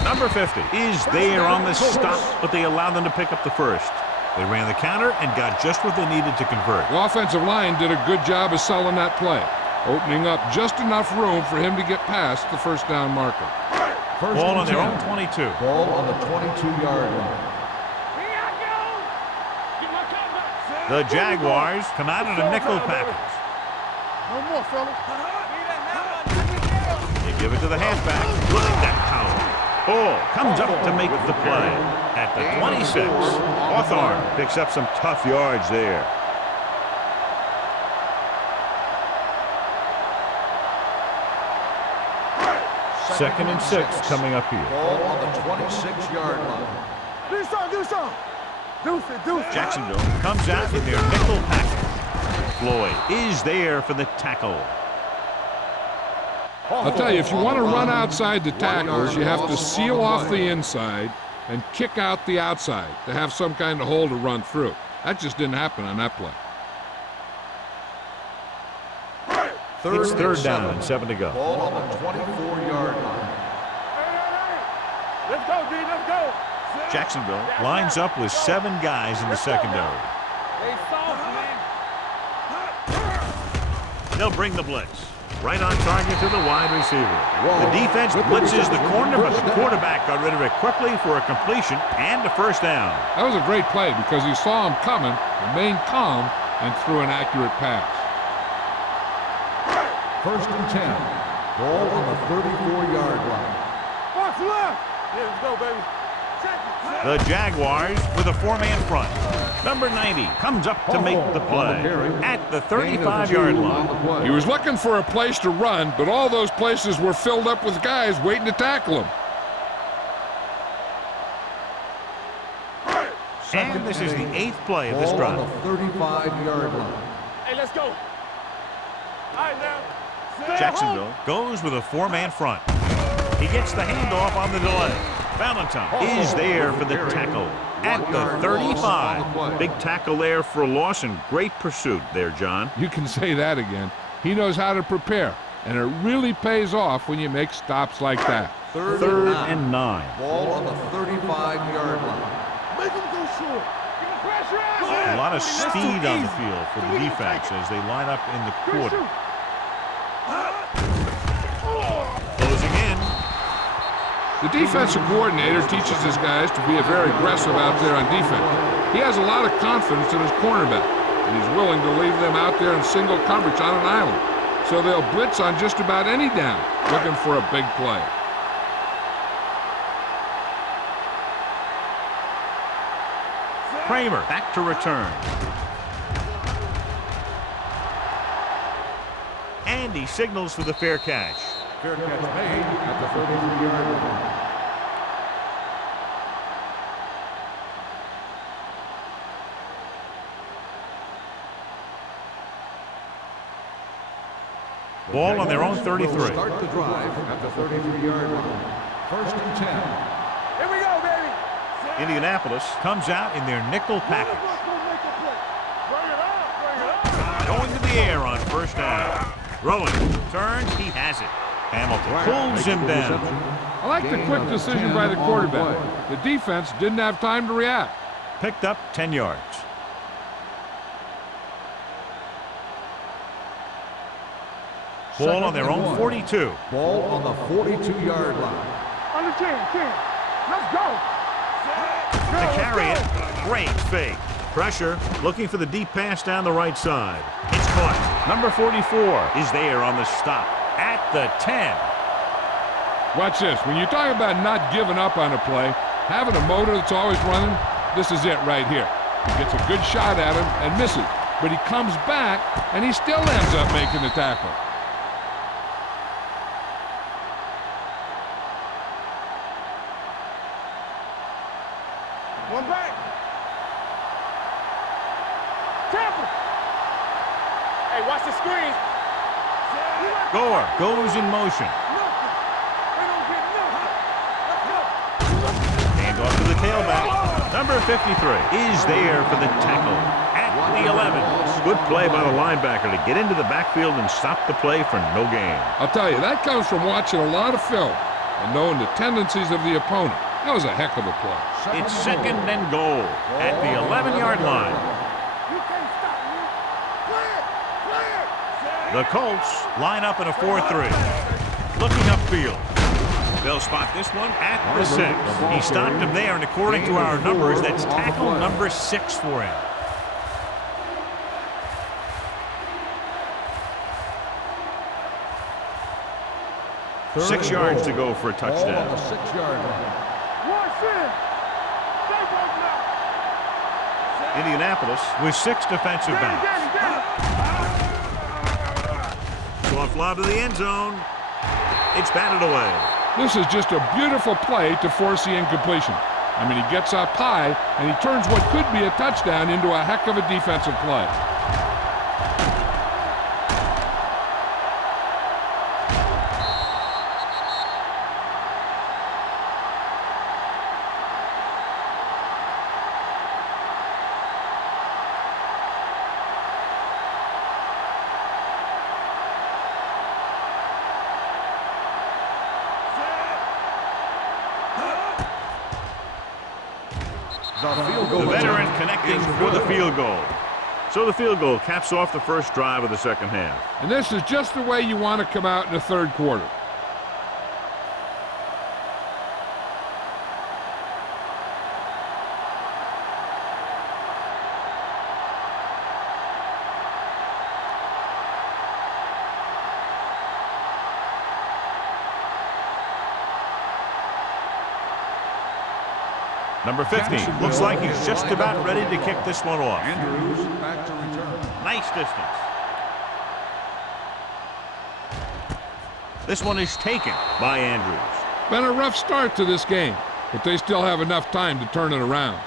Number 50 is there on the stop, but they allowed them to pick up the first. They ran the counter and got just what they needed to convert. The offensive line did a good job of selling that play, opening up just enough room for him to get past the first down marker. Ball on their own 22. Ball on the 22-yard line. The Jaguars come out in a nickel package. No more, fellas. You give it to the halfback. Look at that power. Ball comes up to make the play at the 26. Hawthorne picks up some tough yards there. Second and 6 coming up here. Ball on the 26-yard line. Do something. Deuce it. Jacksonville comes out in their nickel package. Floyd is there for the tackle. I'll tell you, if you want to run outside the tackles, you have to seal off the inside and kick out the outside to have some kind of hole to run through. That just didn't happen on that play. It's third down and 7 to go. Ball on the 24-yard line. Let's go, D. Let's go. Jacksonville lines up with 7 guys in the secondary. They soft, man. They'll bring the blitz. Right on target to the wide receiver. The defense blitzes the corner, but the quarterback got rid of it quickly for a completion and a first down. That was a great play because he saw him coming, remained calm, and threw an accurate pass. First and 10. Ball on the 34-yard line. Box left. Yeah, let's go, baby. The Jaguars with a four-man front. Number 90 comes up to make the play at the 35-yard line. He was looking for a place to run, but all those places were filled up with guys waiting to tackle him. And this is the 8th play of this drive. Ball on the 35-yard line. Hey, let's go. All right, now. Jacksonville goes with a four-man front. He gets the handoff on the delay. Valentine is there for the tackle at the 35. Big tackle there for a loss and great pursuit there, John. You can say that again. He knows how to prepare, and it really pays off when you make stops like that. Third and 9. Ball on the 35-yard line. Make him go short. Give him pressure. A lot of speed on the field for the defense as they line up in the quarter. Closing in. The defensive coordinator teaches his guys to be very aggressive out there on defense. He has a lot of confidence in his cornerback, and he's willing to leave them out there in single coverage on an island. So they'll blitz on just about any down, looking for a big play. Kramer back to return. And he signals for the fair catch. Fair catch made at the 33-yard line. Ball on their own 33. Start the drive at the 33-yard line. First and 10. Here we go, baby. Indianapolis comes out in their nickel package. Bring it up. Going to the air on first down. Rolling. Turns. He has it. Hamilton pulls him down. I like the quick decision by the quarterback. The defense didn't have time to react. Picked up 10 yards. Ball on their own 42. Ball on the 42-yard line. Under 10. Let's go. To carry it. Great fake. Pressure. Looking for the deep pass down the right side. It's caught. Number 44 is there on the stop at the 10. Watch this. When you talk about not giving up on a play, having a motor that's always running, this is it right here. He gets a good shot at him and misses, but he comes back and he still ends up making the tackle. One back. Tackle. Hey, watch the screen. Gore goes in motion. Hand off to the tailback. Number 53 is there for the tackle at the 11. Good play by the linebacker to get into the backfield and stop the play for no gain. I'll tell you, that comes from watching a lot of film and knowing the tendencies of the opponent. That was a heck of a play. It's second and goal at the 11-yard line. You can't stop me. Clear. The Colts line up in a 4-3. Looking upfield. They'll spot this one at the 6. He stopped him there, and according to our numbers, that's tackle number 6 for him. Third 6 yards to go for a Ball on touchdown. the 6-yard line. Watch it. Stay broke now. Indianapolis with 6 defensive backs. Soft lob to the end zone. It's batted away. This is just a beautiful play to force the incompletion. I mean, he gets up high, and he turns what could be a touchdown into a heck of a defensive play. The veteran connecting for the field goal. So the field goal caps off the first drive of the second half. And this is just the way you want to come out in the third quarter. Number 15 looks like he's just about ready to kick this one off. Andrews back to return. Nice distance. This one is taken by Andrews. Been a rough start to this game, but they still have enough time to turn it around.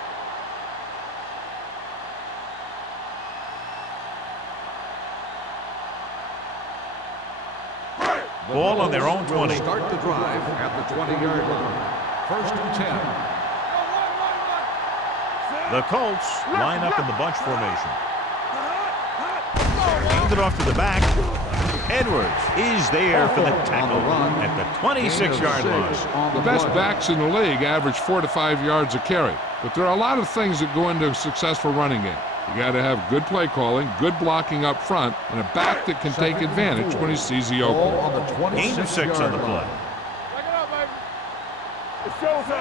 Ball on their own 20. Start the drive at the 20-yard line. First and 10. The Colts line up in the bunch formation. Hand it off to the back. Edwards is there for the tackle at the 26-yard line. The best backs in the league average 4 to 5 yards a carry, but there are a lot of things that go into a successful running game. You got to have good play calling, good blocking up front, and a back that can take advantage when he sees the opening. Gain of 6 on the play.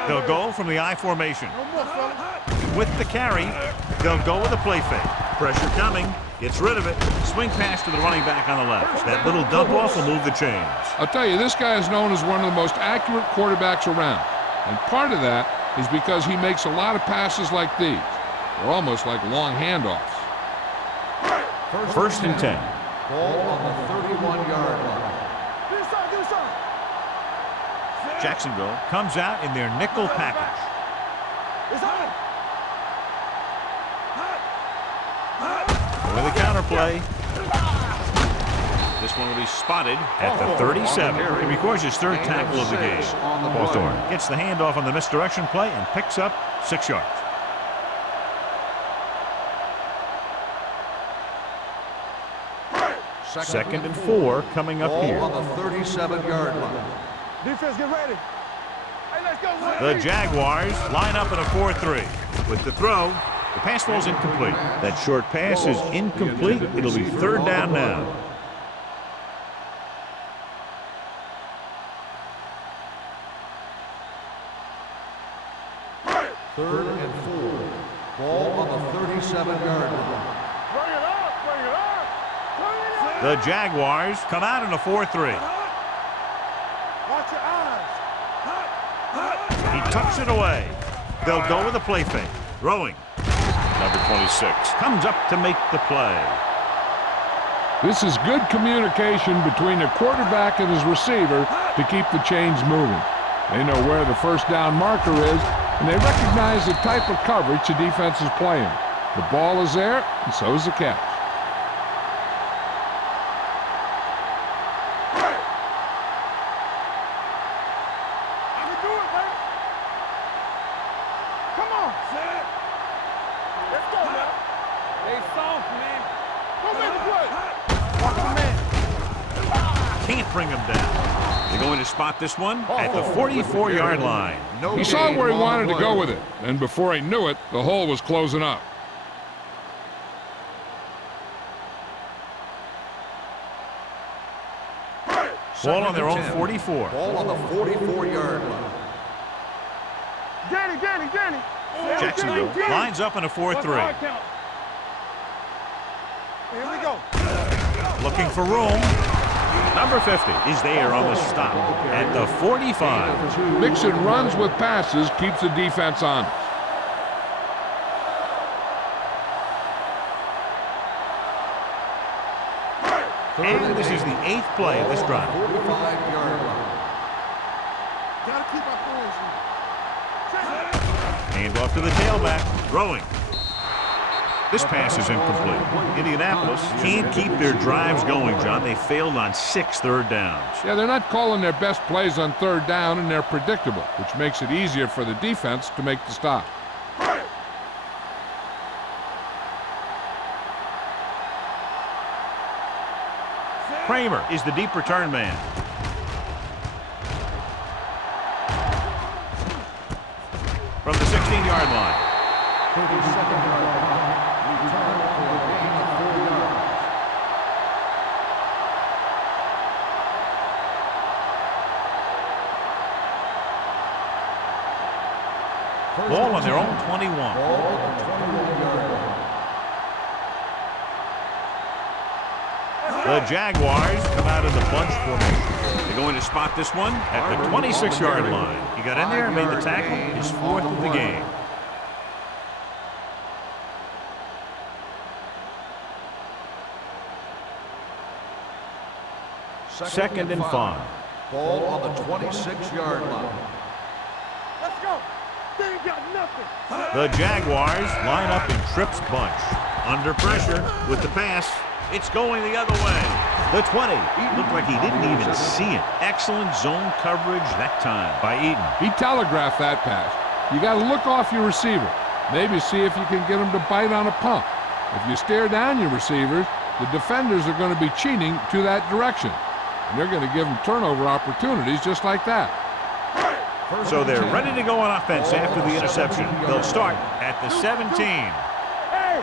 They'll go from the I formation. With the carry, they'll go with a play fake. Pressure coming, gets rid of it, swing pass to the running back on the left. That little dump off will move the chains. I'll tell you, this guy is known as one of the most accurate quarterbacks around. And part of that is because he makes a lot of passes like these. They're almost like long handoffs. First and 10. Ball on the 31-yard line. Jacksonville comes out in their nickel package. With a counter play. This one will be spotted at the 37. He records his third tackle of the game. Hawthorne gets the handoff on the misdirection play and picks up 6 yards. Second and 4 coming up here. Ball on the 37-yard line. Defense, get ready. Hey, let's go. The Jaguars line up in a 4-3. With the throw, the pass ball's incomplete. That short pass is incomplete. It'll be third down now. Third and 4. Ball on the 37-yard line. Bring it up, bring it up. Bring it up. The Jaguars come out in a 4-3. Watch your eyes. He tucks it away. They'll go with a play fake. Throwing. Number 26 comes up to make the play. This is good communication between the quarterback and his receiver to keep the chains moving. They know where the first down marker is, and they recognize the type of coverage the defense is playing. The ball is there, and so is the catch. I can do it, baby. Come on. Let's go, man. They soft, man. Go make the play. Walk the man. Can't bring him down. They're going to spot this one at the 44-yard line. He saw where he wanted to go with it, and before he knew it, the hole was closing up. Ball on their own 44. Ball on the 44-yard line. Danny. Jacksonville lines up in a 4-3. Here we go. Looking for room. Number 50 is there on the stop at the 45. Mixing runs with passes keeps the defense honest. And this is the 8th play of this drive. 45-yard line. Gotta keep our points. Hand off to the tailback. Throwing. This pass is incomplete. Indianapolis can't keep their drives going, John. They failed on 6 third downs. Yeah, they're not calling their best plays on third down, and they're predictable, which makes it easier for the defense to make the stop. Kramer is the deep return man. From the 16-yard line. 32nd yard line. Return for a gain Ball on their own 21. Ball on the 21-yard line. The Jaguars come out in the bunch formation. They're going to spot this one at the 26-yard line. He got in there and made the tackle. His fourth of the game. Second and 5. Ball on the 26-yard line. Let's go. They ain't got nothing. The Jaguars line up in Tripp's bunch. Under pressure with the pass. It's going the other way. The 20. Looked like he didn't even see it. Excellent zone coverage that time by Eaton. He telegraphed that pass. You got to look off your receiver. Maybe see if you can get him to bite on a pump. If you stare down your receivers, the defenders are going to be cheating to that direction. And they're going to give them turnover opportunities just like that. So they're ready to go on offense after the interception. They'll start at the 17. Hey,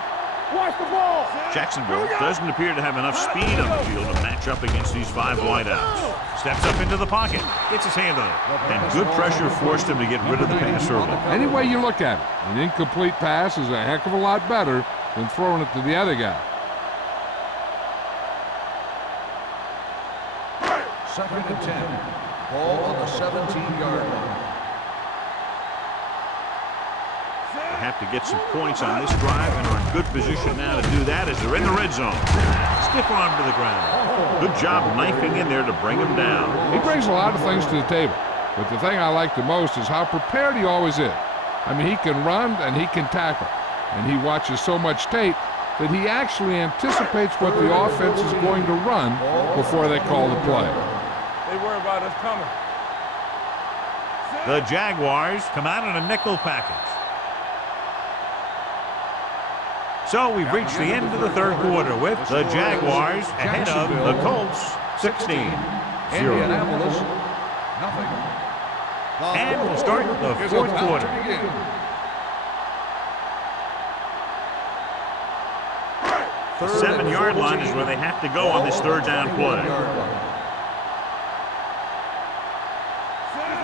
watch the ball. Jacksonville doesn't appear to have enough speed on the field to match up against these 5 wideouts. Steps up into the pocket, gets his hand on it, and good pressure forced him to get rid of the pass early. Any way you look at it, an incomplete pass is a heck of a lot better than throwing it to the other guy. Second and 10. Ball on the 17-yard line. They have to get some points on this drive and are in good position now to do that as they're in the red zone. Stiff arm to the ground. Good job knifing in there to bring him down. He brings a lot of things to the table, but the thing I like the most is how prepared he always is. I mean, he can run and he can tackle, and he watches so much tape that he actually anticipates what the offense is going to run before they call the play. They worry about us coming. The Jaguars come out in a nickel package. So we've reached the end of the third quarter with the Jaguars ahead of the Colts 16-0. Indianapolis, nothing. And we'll start the Is fourth about to quarter. begin. The 7-yard line is where they have to go on this third down play.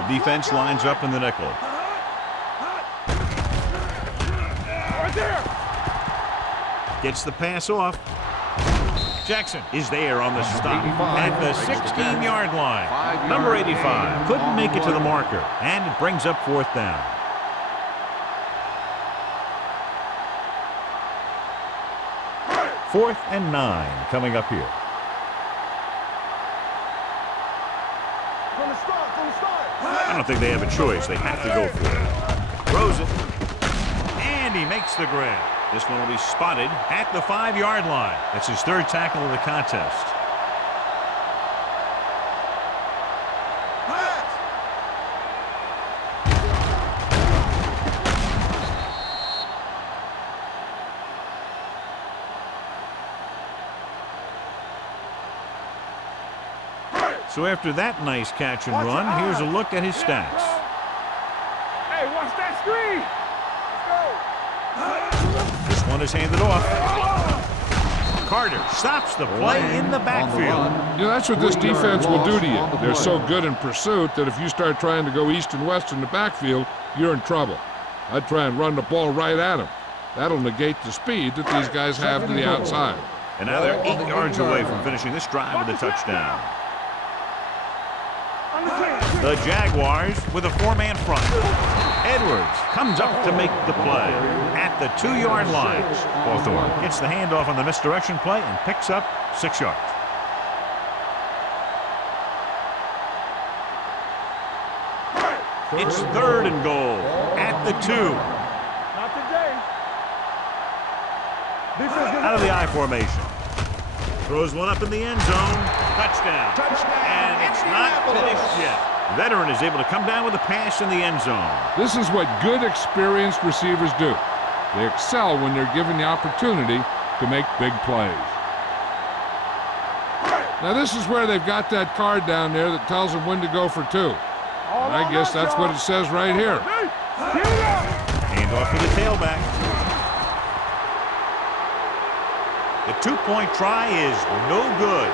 The defense lines up in the nickel. Right there. Gets the pass off. Jackson is there on the stop at the 16-yard line. Number 85 couldn't make it to the marker, and it brings up fourth down. Fourth and 9 coming up here. From the start, from the start. I don't think they have a choice. They have to go for it. Throws it. And he makes the grab. This one will be spotted at the 5-yard line. That's his third tackle of the contest. So after that nice catch and run, here's a look at his stats. Hey, watch that screen. Let's go. This one is handed off. Carter stops the play in the backfield. You know, that's what this defense will do to you. They're so good in pursuit that if you start trying to go east and west in the backfield, you're in trouble. I'd try and run the ball right at them. That'll negate the speed that these guys have to the outside. And now they're 8 yards away from finishing this drive with a touchdown. The Jaguars with a 4-man front. Edwards comes up to make the play at the 2-yard line. Hawthorne gets the handoff on the misdirection play and picks up 6 yards. It's third and goal at the 2. Not today. Out of the I formation. Throws one up in the end zone. Touchdown. And it's not finished yet. Veteran is able to come down with a pass in the end zone. This is what good, experienced receivers do. They excel when they're given the opportunity to make big plays. Now, this is where they've got that card down there that tells them when to go for 2. And I guess that's what it says right here. Hand off to the tailback. The 2-point try is no good.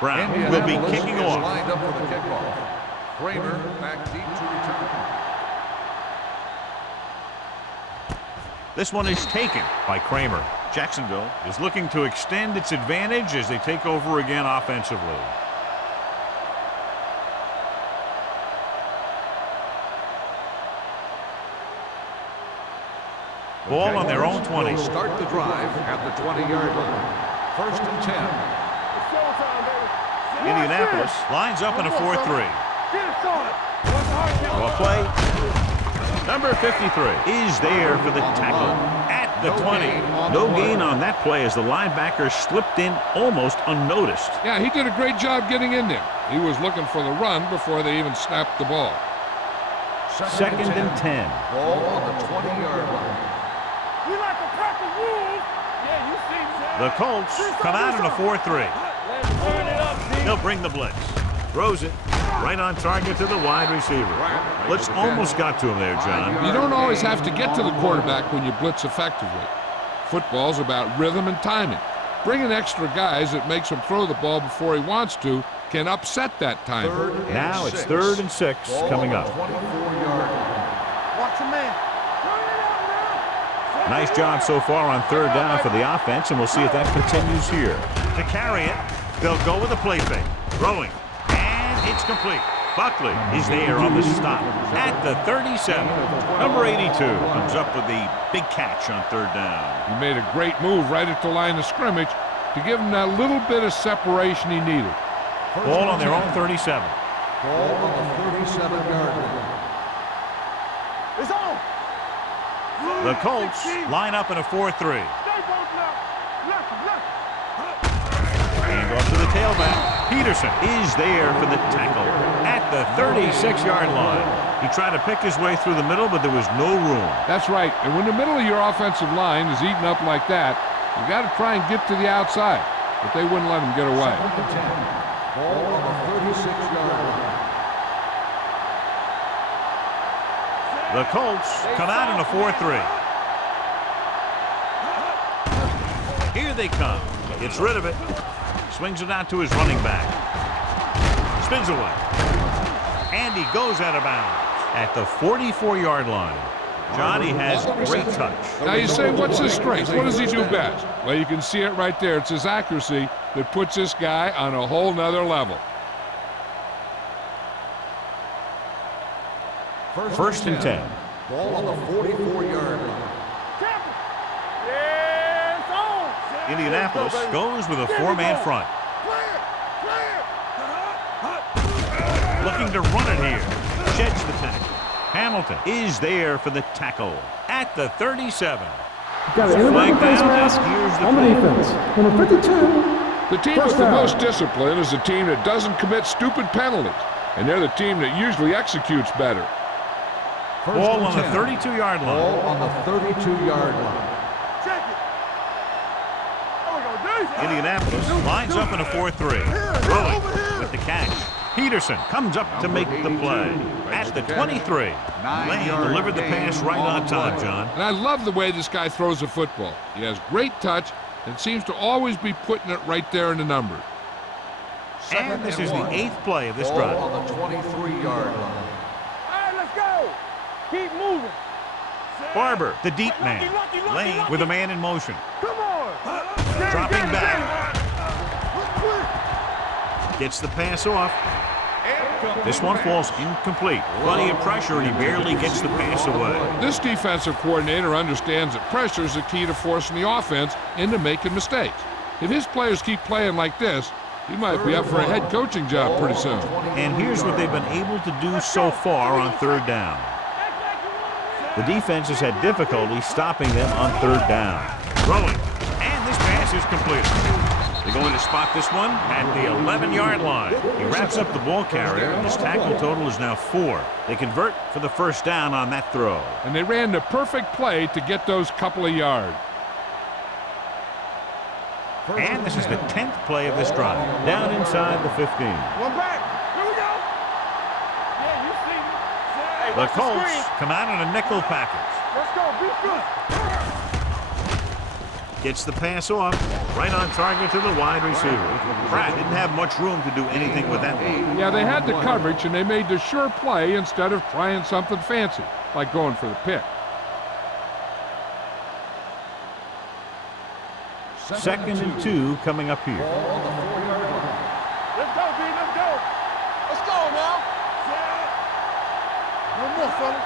Brown will be Indianapolis kicking is off. lined up for the kickoff. Kramer back deep to return. This one is taken by Kramer. Jacksonville is looking to extend its advantage as they take over again offensively. Ball on their own 20. Will start the drive at the 20-yard line. 1st and 10. Indianapolis lines up in a 4-3. Well play. Number 53 is there for the tackle at the 20. No gain on that play as the linebacker slipped in almost unnoticed. Yeah, he did a great job getting in there. He was looking for the run before they even snapped the ball. Second and 10. Ball on the 20-yard line. We like to crack the rules. Yeah, you see that. The Colts come out in a 4-3. Let's turn it up, D. They'll bring the blitz. Throws it right on target to the wide receiver. Blitz almost got to him there, John. You don't always have to get to the quarterback when you blitz effectively. Football's about rhythm and timing. Bringing extra guys that makes him throw the ball before he wants to can upset that timing. Now it's 3rd and 6 coming up. 24-yard line. Watch your man. Nice job so far on 3rd down for the offense, and we'll see if that continues here. To carry it, they'll go with a play fake. Throwing, and it's complete. Buckley is there on the stop at the 37. Number 82 comes up with the big catch on 3rd down. He made a great move right at the line of scrimmage to give him that little bit of separation he needed. Ball on their own 37. Ball on the 37-yard line. It's on. The Colts line up in a 4-3. Stay both left. And off to the tailback. Peterson is there for the tackle at the 36-yard line. He tried to pick his way through the middle, but there was no room. That's right. And when the middle of your offensive line is eaten up like that, you got to try and get to the outside. But they wouldn't let him get away. 2nd and 10. Ball on the 36-yard line. The Colts come out in a 4-3. Here they come. Gets rid of it. Swings it out to his running back. Spins away. And he goes out of bounds at the 44-yard line. Johnny has great touch. Now you say, what's his strength? What does he do best? Well, you can see it right there. It's his accuracy that puts this guy on a whole nother level. 1st and 10. Ball on the 44-yard line. Yeah, it's on. Indianapolis goes with a 4-man front. Looking to run it here. Sheds the tackle. Hamilton is there for the tackle at the 37. Got an innovative face mask on the defense. Number 52. The team with the most discipline is the team that doesn't commit stupid penalties. And they're the team that usually executes better. Ball on the 32-yard line. Ball on the 32-yard line. Check it. There we go, D. Indianapolis lines up in a 4-3. Throwing with the catch. Peterson comes up to make the play at the 23. Lane delivered the pass right on time, John. And I love the way this guy throws a football. He has great touch and seems to always be putting it right there in the numbers. And this is the 8th play of this Ball drive. on the 23-yard line. All right, let's go. Keep moving. Barber, the deep man. Lane with a man in motion. Come on. Dropping back. Gets the pass off. This one falls incomplete. Plenty of pressure, and he barely gets the pass away. This defensive coordinator understands that pressure is the key to forcing the offense into making mistakes. If his players keep playing like this, he might be up for a head coaching job pretty soon. And here's what they've been able to do so far on 3rd down. The defense has had difficulty stopping them on 3rd down. Throwing, and this pass is completed. They're going to spot this one at the 11-yard line. He wraps up the ball carrier, and his tackle total is now 4. They convert for the 1st down on that throw. And they ran the perfect play to get those couple of yards. And this is the 10th play of this drive. Down inside the 15. One back. Here we go. Yeah, you see me. Hey, The watch the Colts screen. come out in a nickel package. Let's go. Be good. Gets the pass off. Right on target to the wide receiver. Pratt didn't have much room to do anything with that one. Yeah, they had the coverage, and they made the sure play instead of trying something fancy, like going for the pick. Second and 2 coming up here. Let's go, B. Let's go. Let's go now. One more, fellas.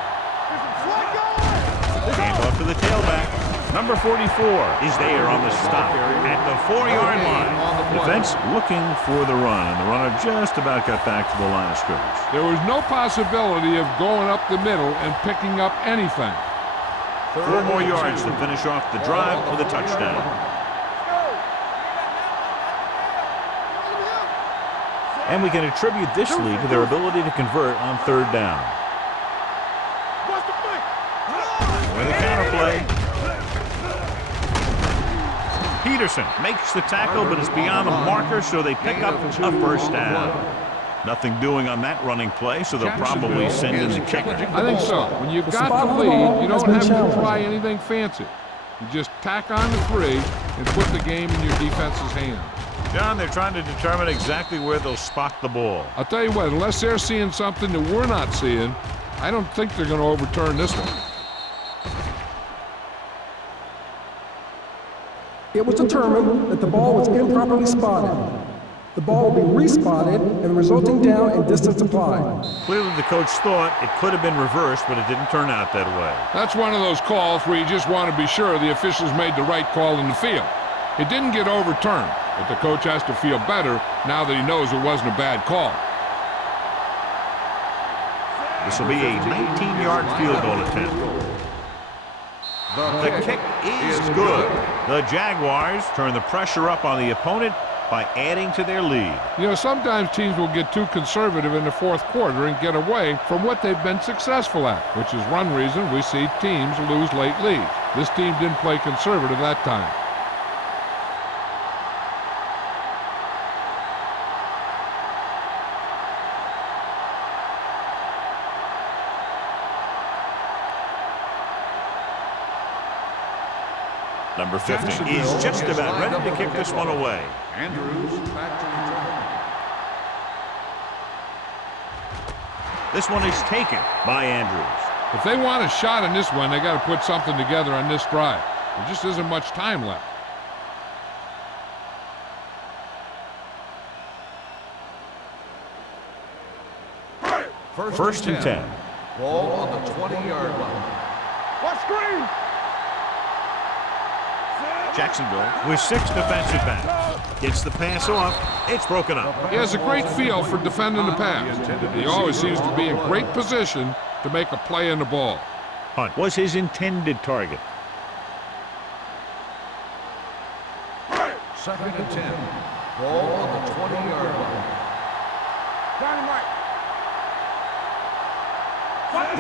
Hand off to the tailback. Number 44 is there on the stop at the 4-yard line. Defense looking for the run, and the runner just about got back to the line of scrimmage. There was no possibility of going up the middle and picking up anything. 4 more yards to finish off the drive with a touchdown. And we can attribute this lead to their ability to convert on 3rd down. With a counter play. Peterson makes the tackle, but it's beyond the marker, so they pick up a 1st down. Nothing doing on that running play, so they'll probably send in the kicker. I think so. When you've got the lead, you don't have to try anything fancy. You just tack on the 3 and put the game in your defense's hands. John, they're trying to determine exactly where they'll spot the ball. I'll tell you what, unless they're seeing something that we're not seeing, I don't think they're going to overturn this one. It was determined that the ball was improperly spotted. The ball will be respotted and the resulting down and distance applied. Clearly the coach thought it could have been reversed, but it didn't turn out that way. That's one of those calls where you just want to be sure the officials made the right call in the field. It didn't get overturned, but the coach has to feel better now that he knows it wasn't a bad call. This will be a 19-yard field goal attempt. The kick is good. The Jaguars turn the pressure up on the opponent by adding to their lead. You know, sometimes teams will get too conservative in the 4th quarter and get away from what they've been successful at, which is one reason we see teams lose late leads. This team didn't play conservative that time. Number 50 is just about ready to kick this one away. Andrews back to return. This one is taken by Andrews. If they want a shot in this one, they got to put something together on this drive. There just isn't much time left. First and 10. 10. Ball on the 20-yard line. What screen? Jacksonville with 6 defensive backs. Gets the pass off. It's broken up. He has a great feel for defending the pass. He always seems to be in great position to make a play in the ball. Hunt was his intended target. 2nd and 10. Ball on the 20-yard line. Dynamite.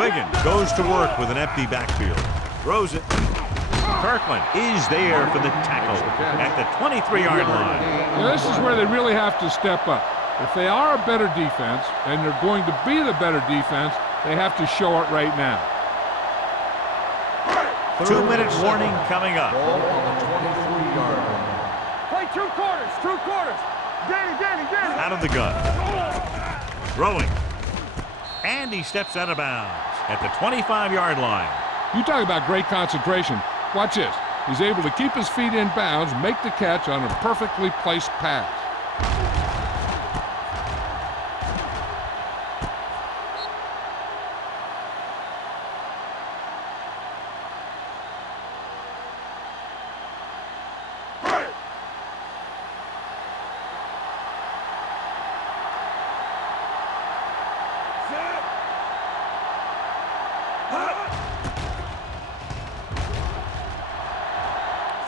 Wiggins goes to work with an empty backfield. Throws it. Kirkland is there for the tackle at the 23-yard line. Now, this is where they really have to step up. If they are a better defense, and they're going to be the better defense, they have to show it right now. 2-minute warning coming up. Ball on the 23-yard line. Play 2 quarters. 2 quarters. Danny. Out of the gun. Throwing. And he steps out of bounds at the 25-yard line. You talk about great concentration. Watch this. He's able to keep his feet in bounds, make the catch on a perfectly placed pass.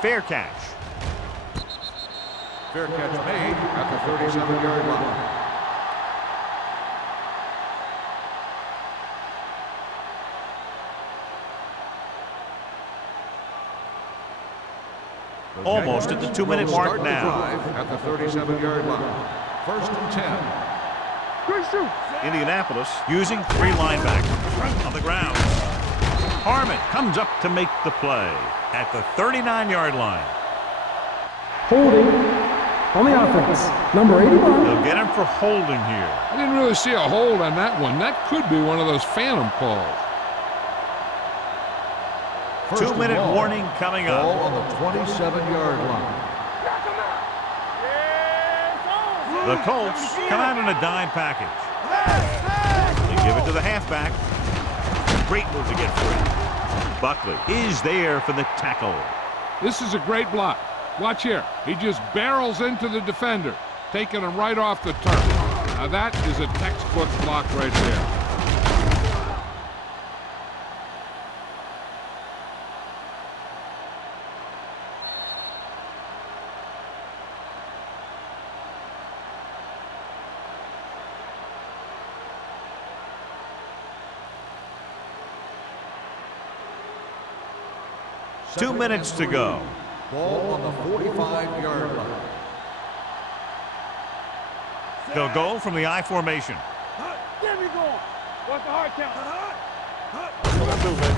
Fair catch. Fair catch made at the 37-yard line. Almost at the 2-minute mark now. At the 37-yard line. 1st and 10. Good shoot. Indianapolis using 3 linebackers on the ground. Harmon comes up to make the play at the 39-yard line. Holding on the offense. Number 81. They'll get him for holding here. I didn't really see a hold on that one. That could be one of those phantom calls. 2-minute warning coming Ball up. on the 27-yard line. The Colts come out in a dime package. They give it to the halfback. Great move to get free. Buckley is there for the tackle. This is a great block. Watch here. He just barrels into the defender, taking him right off the turf. Now that is a textbook block right there. Two minutes to go. Ball on the 45-yard line. They'll go from the I formation. There we go. What's the hard count?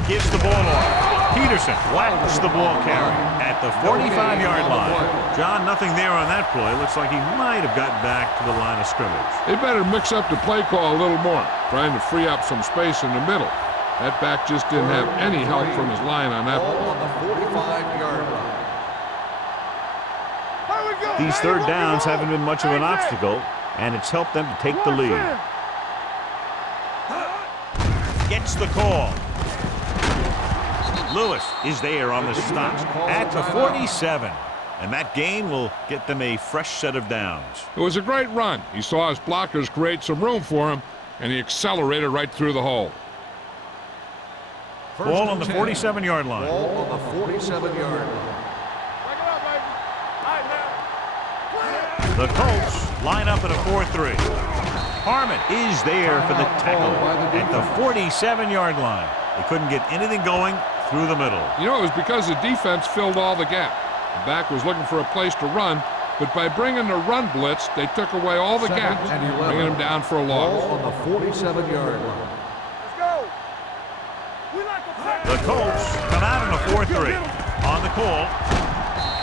Gives the ball off. Peterson whacks the ball carry at the 45-yard line. John, nothing there on that play. Looks like he might have gotten back to the line of scrimmage. They better mix up the play call a little more, trying to free up some space in the middle. That back just didn't have any help from his line on that Ball ball. on the 45-yard line. These third downs haven't been much of an obstacle, and it's helped them to take the lead. Gets the call. Lewis is there on the stop at the 47. And that gain will get them a fresh set of downs. It was a great run. He saw his blockers create some room for him, and he accelerated right through the hole. Ball on the 47-yard line. Ball on the 47-yard line. The Colts line up at a 4-3. Harmon is there for the tackle at the 47-yard line. They couldn't get anything going through the middle. You know, it was because the defense filled all the gap. The back was looking for a place to run, but by bringing the run blitz, they took away all the gaps, bringing him down for a loss. Ball on the 47-yard line. The Colts come out in a 4-3. On the call,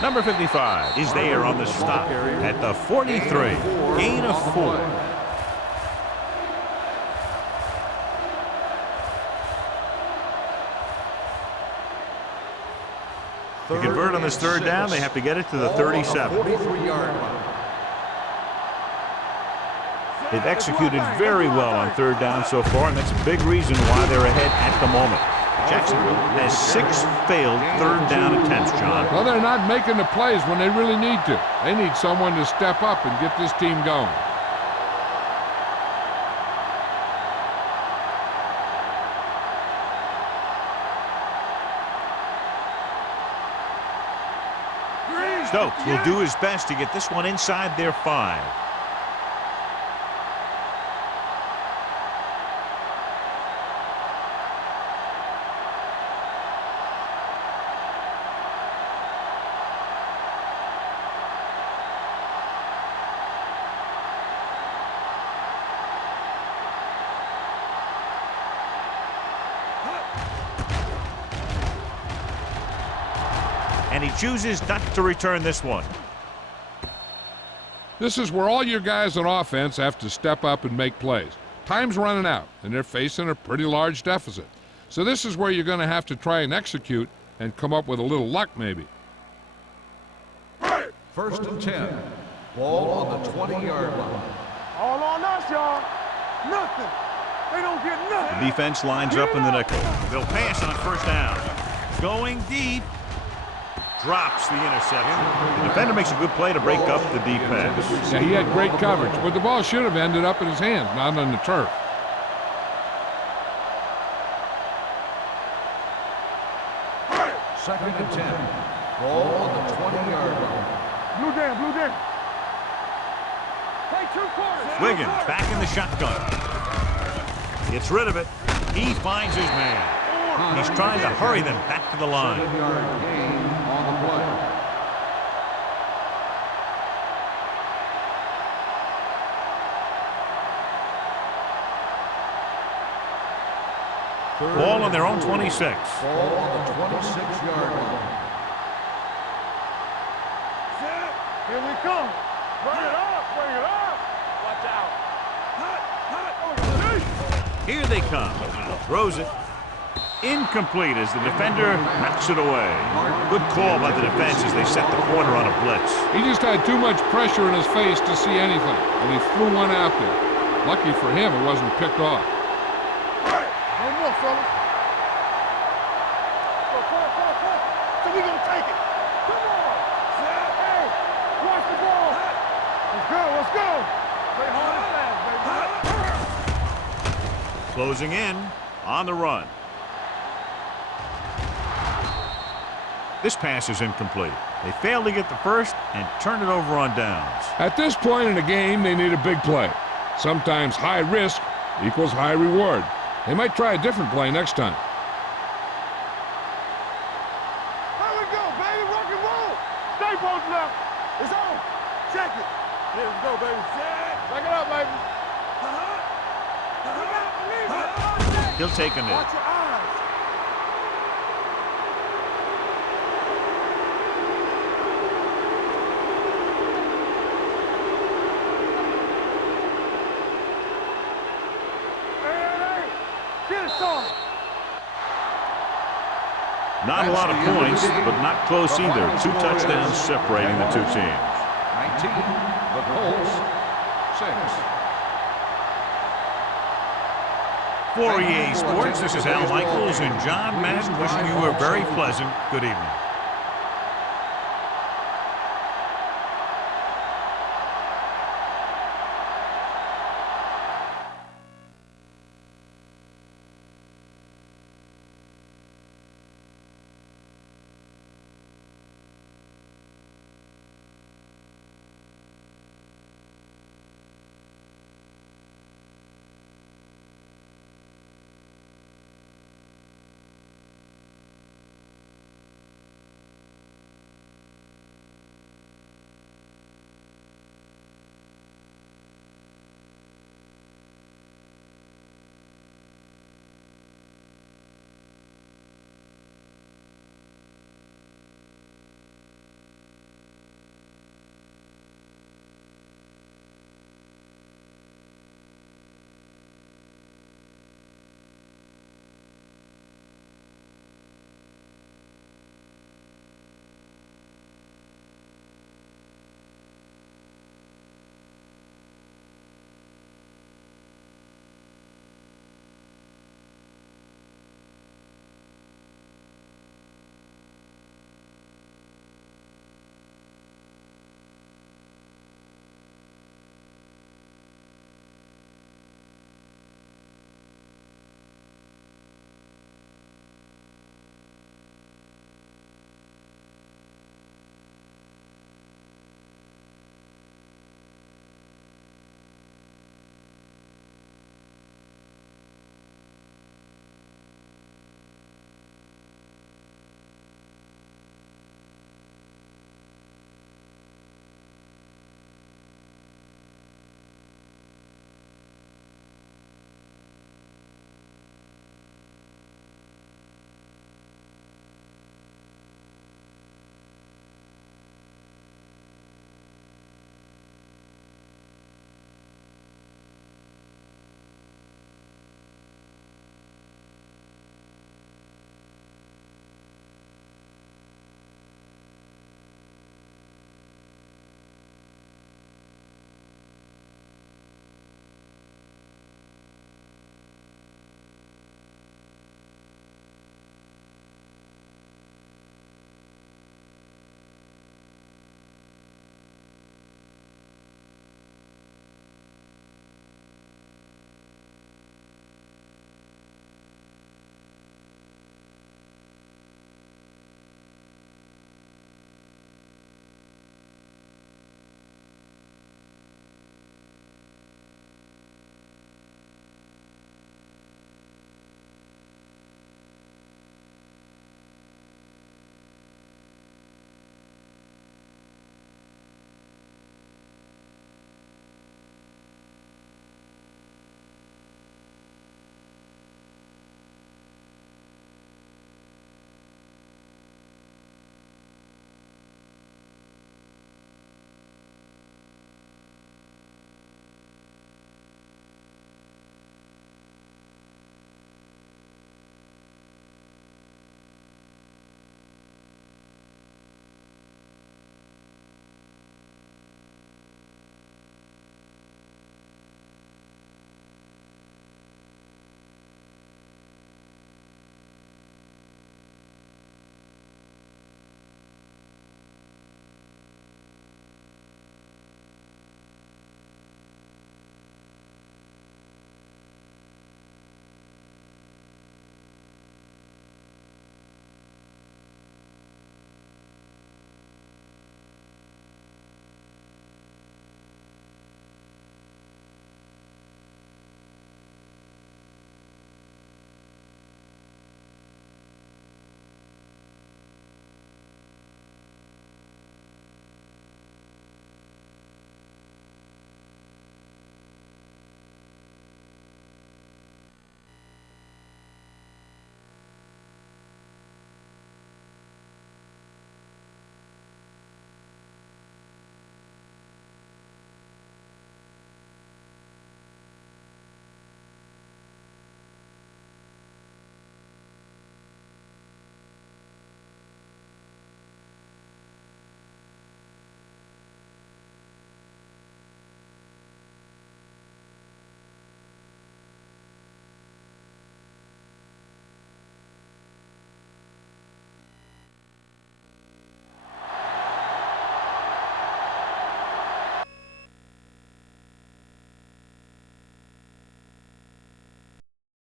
number 55 is there on the stop at the 43. Gain of 4. To convert on this third down, they have to get it to the 37. 43-yard line. They've executed very well on third down so far, and that's a big reason why they're ahead at the moment. Jacksonville has 6 failed third down attempts, John. Well, they're not making the plays when they really need to. They need someone to step up and get this team going. Stokes will do his best to get this one inside their 5. And he chooses not to return this one. This is where all your guys on offense have to step up and make plays. Time's running out, and they're facing a pretty large deficit. So this is where you're going to have to try and execute and come up with a little luck, maybe. 1st and 10. Ball on the 20-yard line. All on us, y'all. Nothing. They don't get nothing. The defense lines up in the nickel. They'll pass on first down. Going deep. Drops the interception. The defender makes a good play to break up the deep pass. Yeah, he had great coverage, but the ball should have ended up in his hands, not on the turf. Second and 10. Ball on the 20-yard line. Blue down, blue down. Play 2 quarters. Wiggins back in the shotgun. Gets rid of it. He finds his man. He's trying to hurry them back to the line. 7-yard gain on the play. Ball on their own 26. Ball on the 26-yard line. Here we come. Bring it up. Bring it up. Watch out. Here they come. Throws it. Incomplete as the defender knocks it away. Good call by the defense as they set the corner on a blitz. He just had too much pressure in his face to see anything, and he threw one out there. Lucky for him, it wasn't picked off. No more, fellas. Go, so we gonna take it. Come on. Hey, watch the ball. Let's go, let's go. Play hard and fast, baby. Closing in on the run. This pass is incomplete. They fail to get the first and turn it over on downs. At this point in the game, they need a big play. Sometimes high risk equals high reward. They might try a different play next time. There we go, baby. Rock and roll. Stay posted up. It's on. Check it. Here we go, baby. Check it out, baby. He'll take a knee. Watch your eyes. Not a lot of points, but not close either. 2 touchdowns separating the two teams. 19, the Colts, 6. For EA Sports, this is Al Michaels and John Madden wishing you a very pleasant good evening.